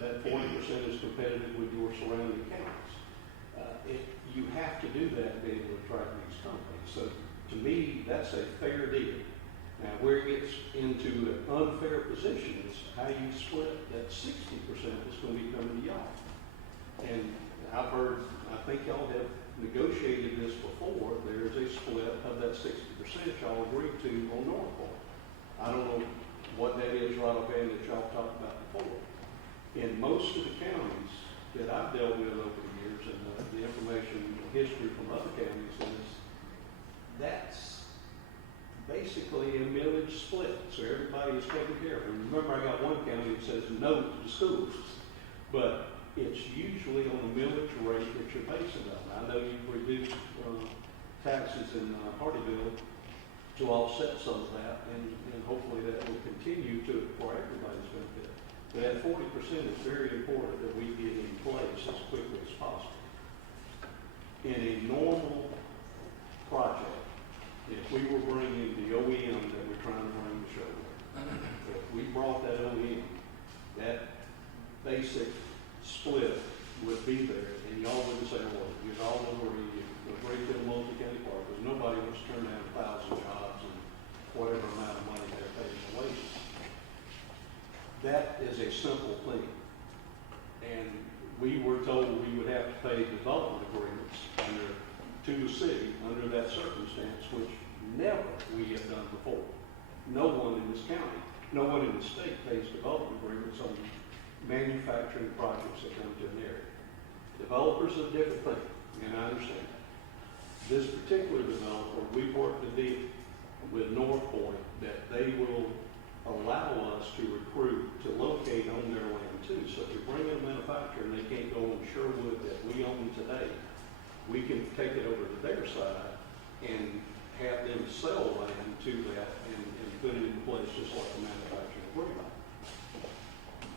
That 40% is competitive with your surrounding counties. You have to do that to be able to attract these companies. So to me, that's a fair deal. Now, where it gets into an unfair position is how you split that 60% that's going to be coming to y'all. And I think y'all have negotiated this before. There's a split of that 60% y'all agreed to on North Point. I don't know what that is right offhand that y'all talked about before. In most of the counties that I've dealt with over the years, and the information history from other counties is that's basically a millage split, so everybody is taken care of. And remember, I got one county that says no to schools, but it's usually on the millage rate that you're basing it on. I know you've reduced taxes in Hardyville to offset some of that, and hopefully that will continue to, for everybody's benefit. But that 40% is very important that we get in place as quickly as possible. In a normal project, if we were bringing the OEM that we're trying to bring to show, if we brought that OEM, that basic split would be there, and y'all wouldn't say, well, you'd all agree, you agree to the multi-county park, because nobody wants to turn down 1,000 jobs and whatever amount of money they're paying in wages. That is a simple thing. And we were told we would have to pay development agreements to the city under that circumstance, which never we have done before. No one in this county, no one in the state pays development agreements on manufacturing projects that come to an area. Developers are a different thing, and I understand that. This particular developer, we worked a deal with North Point that they will allow us to recruit to locate on their land too. So if we bring in a manufacturer and they can't go on Sherwood that we own today, we can take it over to their side and have them sell land to that and put it in place just like a manufacturing agreement.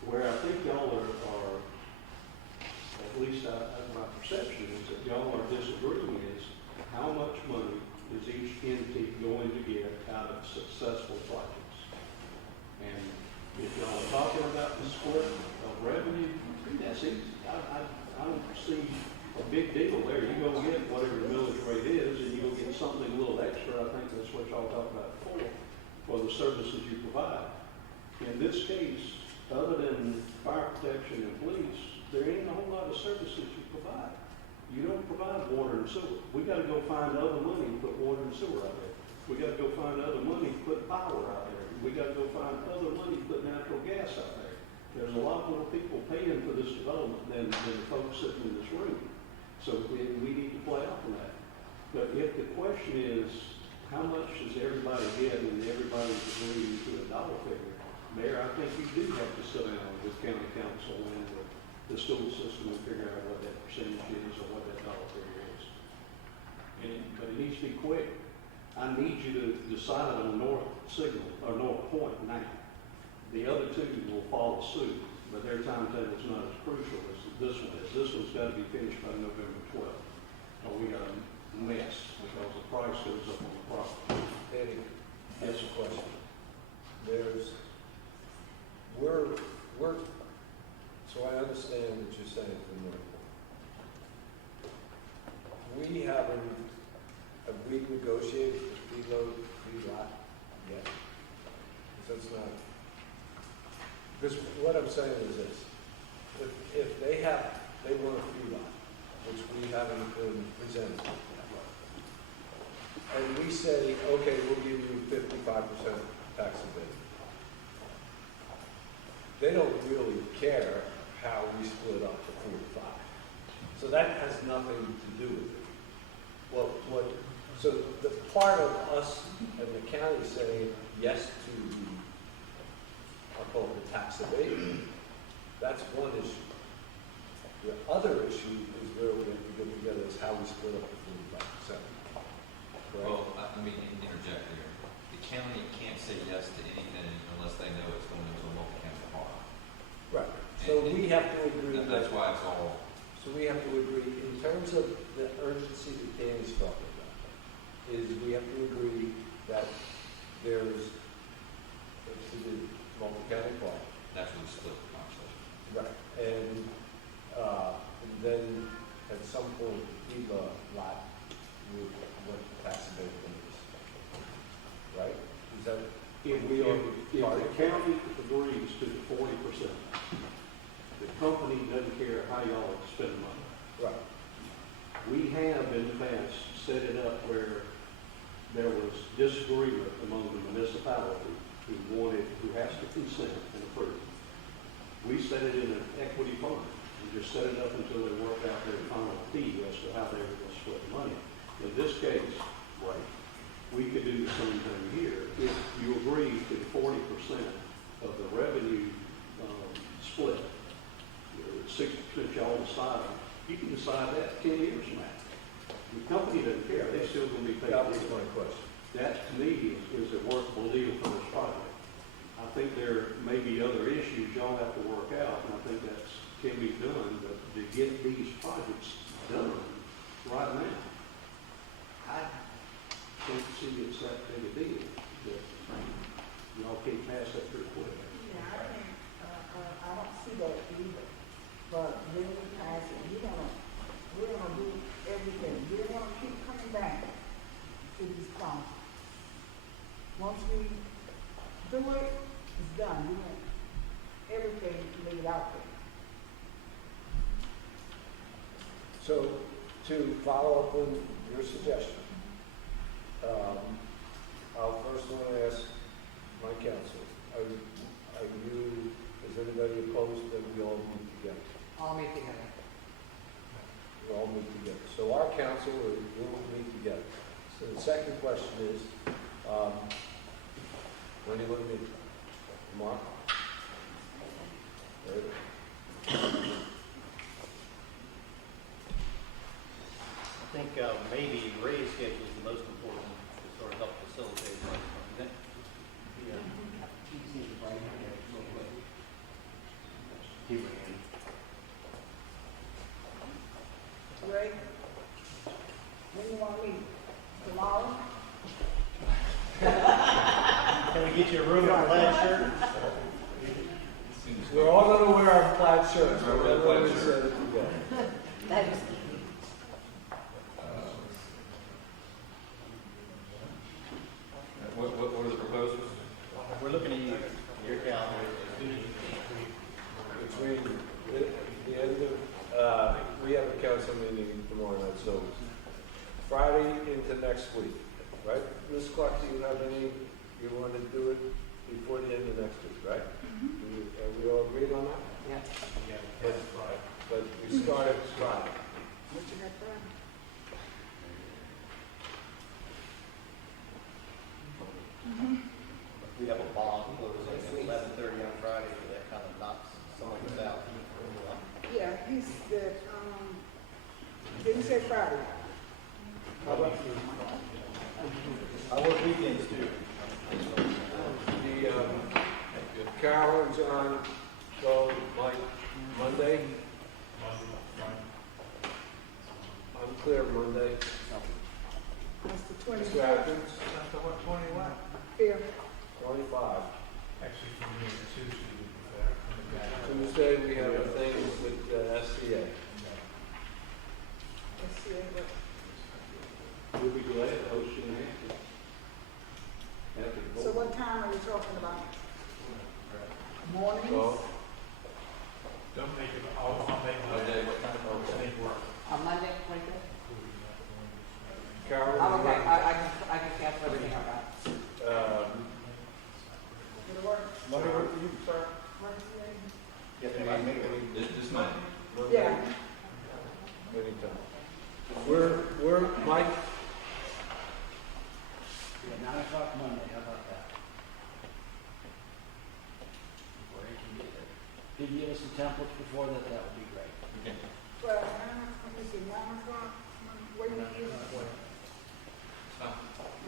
Where I think y'all are at least my perception is that y'all are disagreeing is how much money is each entity going to get out of successful projects. And if y'all are talking about the split of revenue, that's easy. I don't see a big deal there. You go get whatever the millage rate is, and you go get something a little extra. I think that's what y'all talked about before, for the services you provide. In this case, other than fire protection and police, there ain't a whole lot of services you provide. You don't provide water and sewer. We got to go find other money to put water and sewer out there. We got to go find other money to put power out there. We got to go find other money to put natural gas out there. There's a lot more people paying for this development than the folks sitting in this room. So we need to play off of that. But if the question is, how much does everybody get and everybody's agreeing to a dollar figure, Mayor, I think you do have to sit down with county council and with the school system and figure out what that percentage is or what that dollar figure is. But it needs to be quick. I need you to decide on North Signal or North Point now. The other two will follow suit, but their timetable is not as crucial as this one is. This one's got to be finished by November 12th. Or we got a mess because the price goes up on the property. Eddie, Yes, that's a question. So I understand what you're saying from North Point. Have we negotiated the preload pre-lot yet? Because that's not, because what I'm saying is this, if they want a pre-lot, which we haven't been presented that way, and we say, okay, we'll give you 55% tax abatement. They don't really care how we split up the 45. So that has nothing to do with it. So the part of us and the county saying yes to the, I'll call it the tax abatement, that's one issue. The other issue is where we have to get together is how we split up the 45%. Well, let me interject here. The county can't say yes to anything unless they know it's going into a multi-county park. Right. So we have to agree. That's why it's all. So we have to agree, in terms of the urgency that Danny's talking about, is we have to agree that there's, to the multi-county park. That's what we split the conversation. Right. And then at some point, leave a lot with what the tax abatement is. Right? Is that, If the county agrees to the 40%, the company doesn't care how y'all spend the money. right, We have in the past set it up where there was disagreement among the municipality who has to consent and approve. We set it in an equity fund and just set it up until they work out their final fee as to how they were going to split the money. In this case, right, we could do the same thing here. If you agree to 40% of the revenue split, 60% You can decide that 10 years from now. The company doesn't care, they're still gonna be paid. That was my question. That, to me, is a workable deal for this project. I think there may be other issues y'all have to work out, and I think that can be done, but to get these projects done right now, I don't see it's that big a deal, that y'all can't pass that pretty quick. Yeah, I don't see that either. But when we pass it, we're gonna do everything. We're gonna keep coming back to these problems. Once we do it, it's done. We want everything laid out there. So, to follow up on your suggestion, I'll first want to ask my council, is anybody opposed that we all meet together? All meet together. We all meet together. So our council will meet together. So the second question is, when do you want to meet? Tomorrow? Later? I think maybe Ray's schedule is the most important to sort of help facilitate that, isn't it? Yeah. He ran. Ray, when you want to meet? Tomorrow? Can we get you a room in a plaid shirt? We're all going to wear our plaid shirts. Wear our plaid shirt. That is. What are the proposals? We're looking at your calendar. Between the end of, we have a council meeting tomorrow night, so Friday into next week, right? Ms. Clark, do you have any, you want to do it before the end of next week, right? Are we all agreed on that? Yeah. But we start at Friday. What you got Friday? We have a bond closing at 11:30 on Friday, so that kind of knocks some of us out. Yeah, he said, didn't say Friday. How about I work weekends too. the Carol and John go like Monday? I'm clear Monday. That's the Mr. 25th. Atkins? 25. Actually, for me, Tuesday. Tuesday, we have a thing with SCA. Let's see, but- We'll be glad to host you next. So what time are we talking about? Mornings? Well, Don't make it, I'll make Monday, what time? make work. On Monday, 25th? Carol? I'm okay, I can cancel everything I got. It'll work. Monday work for you, sir? Work for you? This Monday? Yeah. Anytime. We're, Mike, Yeah, 9 o'clock Monday, how about that? Where you can get there. If you give us some templates before that, that would be great. Okay. Well, let me see, 9 o'clock, wait a minute.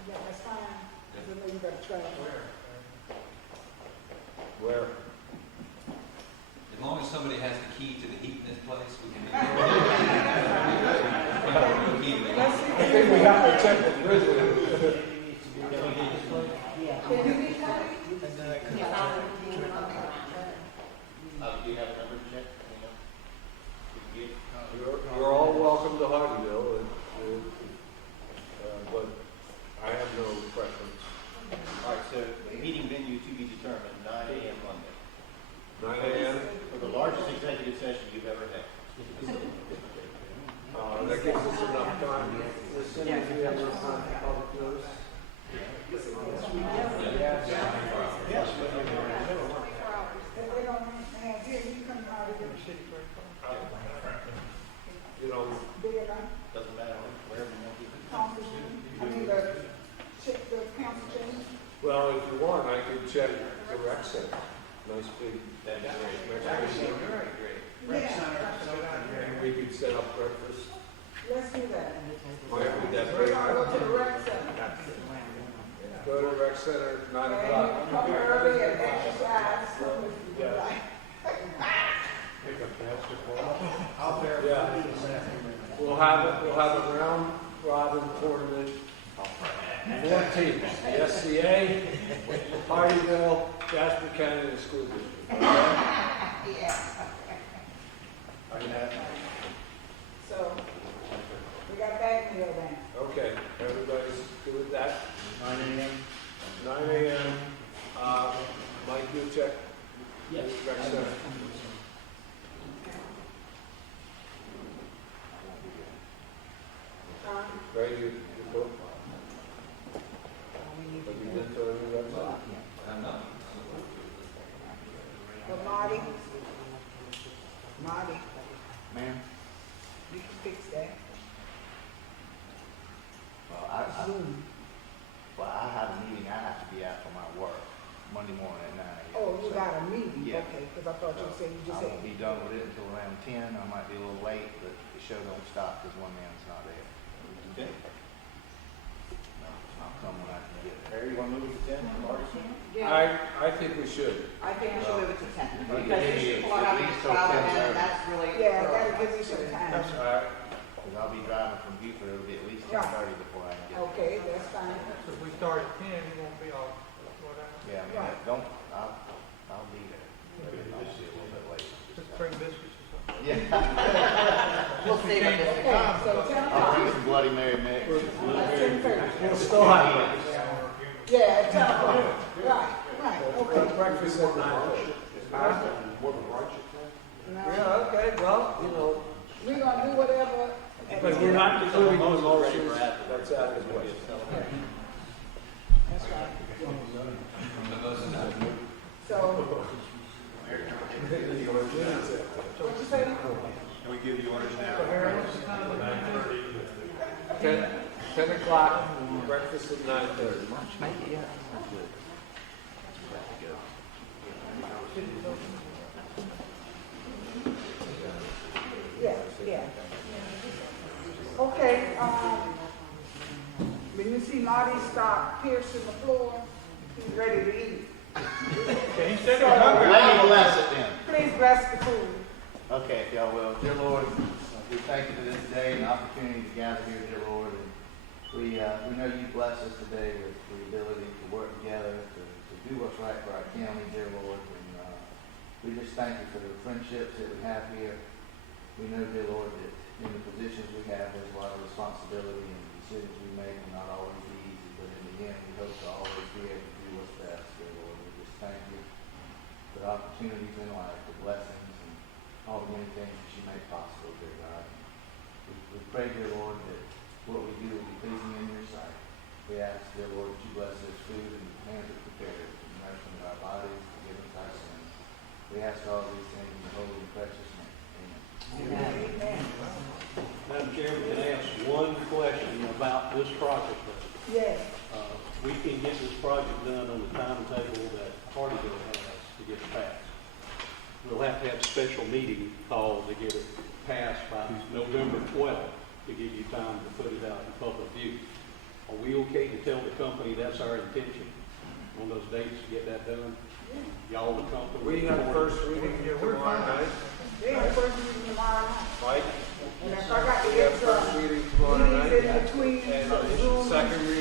Yeah, that's fine, because I know you got to travel. where? As long as somebody has the key to the heat in this place, we can. Let's see. I think we have to check the grizzly. Can you be coming? Do you have a number to check? You know? You're all welcome to Hardyville, but I have no preference. All right, so meeting venue to be determined, 9 a.m. Monday. 9 a.m.? For the largest executive session you've ever had. That gives us enough time. Listen, if we have enough time for public notice. Yes. If they don't have here, you come out of here. You know, Big enough, Doesn't matter wherever you want to. council room, check the council chamber. well, if you want, I could check the rec center. Nice big. That'd be great. Mexican center. Very great. rec Yeah. center. And we could set up breakfast. Let's do that. Where would that We're be? gonna go to the rec center. Go to rec center at 9 And o'clock. come early and exercise. Yeah. I'll verify Yeah. it this afternoon. We'll have a round robin tournament. 4 teams, the SCA, Hardyville, Jasper County, and the school district. Yeah. So, we got bag meal then. Okay, everybody's good with that? 9 a.m. 9 a.m. Mike, you check. Yes. Rec center. Ray, you book? Have you been to any rec center? I'm not. But Marty, Ma'am? you can fix that. Well, I have a meeting I have to be at for my work Monday morning at 9 a.m. Oh, you so got a meeting? Yeah. Okay, because I thought you said you just I said. won't be done with it until around 10. I might be a little late, but the show don't stop because one man's not there. Okay. No, I'll come when I can get there. Harry, you want to move it to 10? Marty? I think we should. I think we should move it to 10. Well, Because maybe these it's people are at having least to till travel, 10:30. and that's really. Yeah, that'll give you some time. All right. Because I'll be driving from Buford. It'll be at least Right. 10:30 before I can get there. Okay, that's fine. So if we start at 10, you won't be all, whatever. Yeah, I mean, Right. I'll be there. I'll just be a little bit late. Just bring biscuits or something. Yeah. We'll see what this Okay, so 10 I'll o'clock. bring some Bloody Mary mix. That's 10:30. We'll still have it. Yeah, at 10 o'clock. Right, okay. Breakfast at 9:30. No, Yeah, okay, well, you know, we're gonna do whatever. but we're not including the motions. That's out as well. That's right. So, what you say? Can we give the orders now? 10 o'clock, breakfast at 9:30. Yeah, yeah. Okay, when you see Marty start piercing the floor, he's ready to eat. Okay, he said he's hungry. Let me bless it then. Please bless the food. Okay, if y'all will. Dear Lord, we thank you for this day and the opportunity to gather here, dear Lord. And we know you bless us today with the ability to work together, to do what's right for our county, dear Lord. And we just thank you for the friendships that we have here. We know, dear Lord, that in the positions we have, there's a lot of responsibility and the decisions we make will not always be easy, but in the end, we hope to always be able to do what's best, dear Lord. We just thank you for the opportunities in life, the blessings, and all the many things that you make possible, dear God. We pray, dear Lord, that what we do will be pleasing in your sight. We ask, dear Lord, that you bless this food and the hands that prepare it, and nourishment of our bodies, forgive us our sins. We ask all these things in the holy and precious name. Amen. Amen. Madam Chairman, can I ask one question about this project? Yes. We can get this project done on the timetable that Hardyville has to get it passed. We'll have to have a special meeting called to get it passed by November 12th to give you time to put it out in public view. Are we okay to tell the company that's our intention on those dates to get that done? Y'all the company? We have first reading tomorrow night, They have first meeting tomorrow night. right? And if I got to We get have first some reading tomorrow meetings night, in between, and some Zoom second reading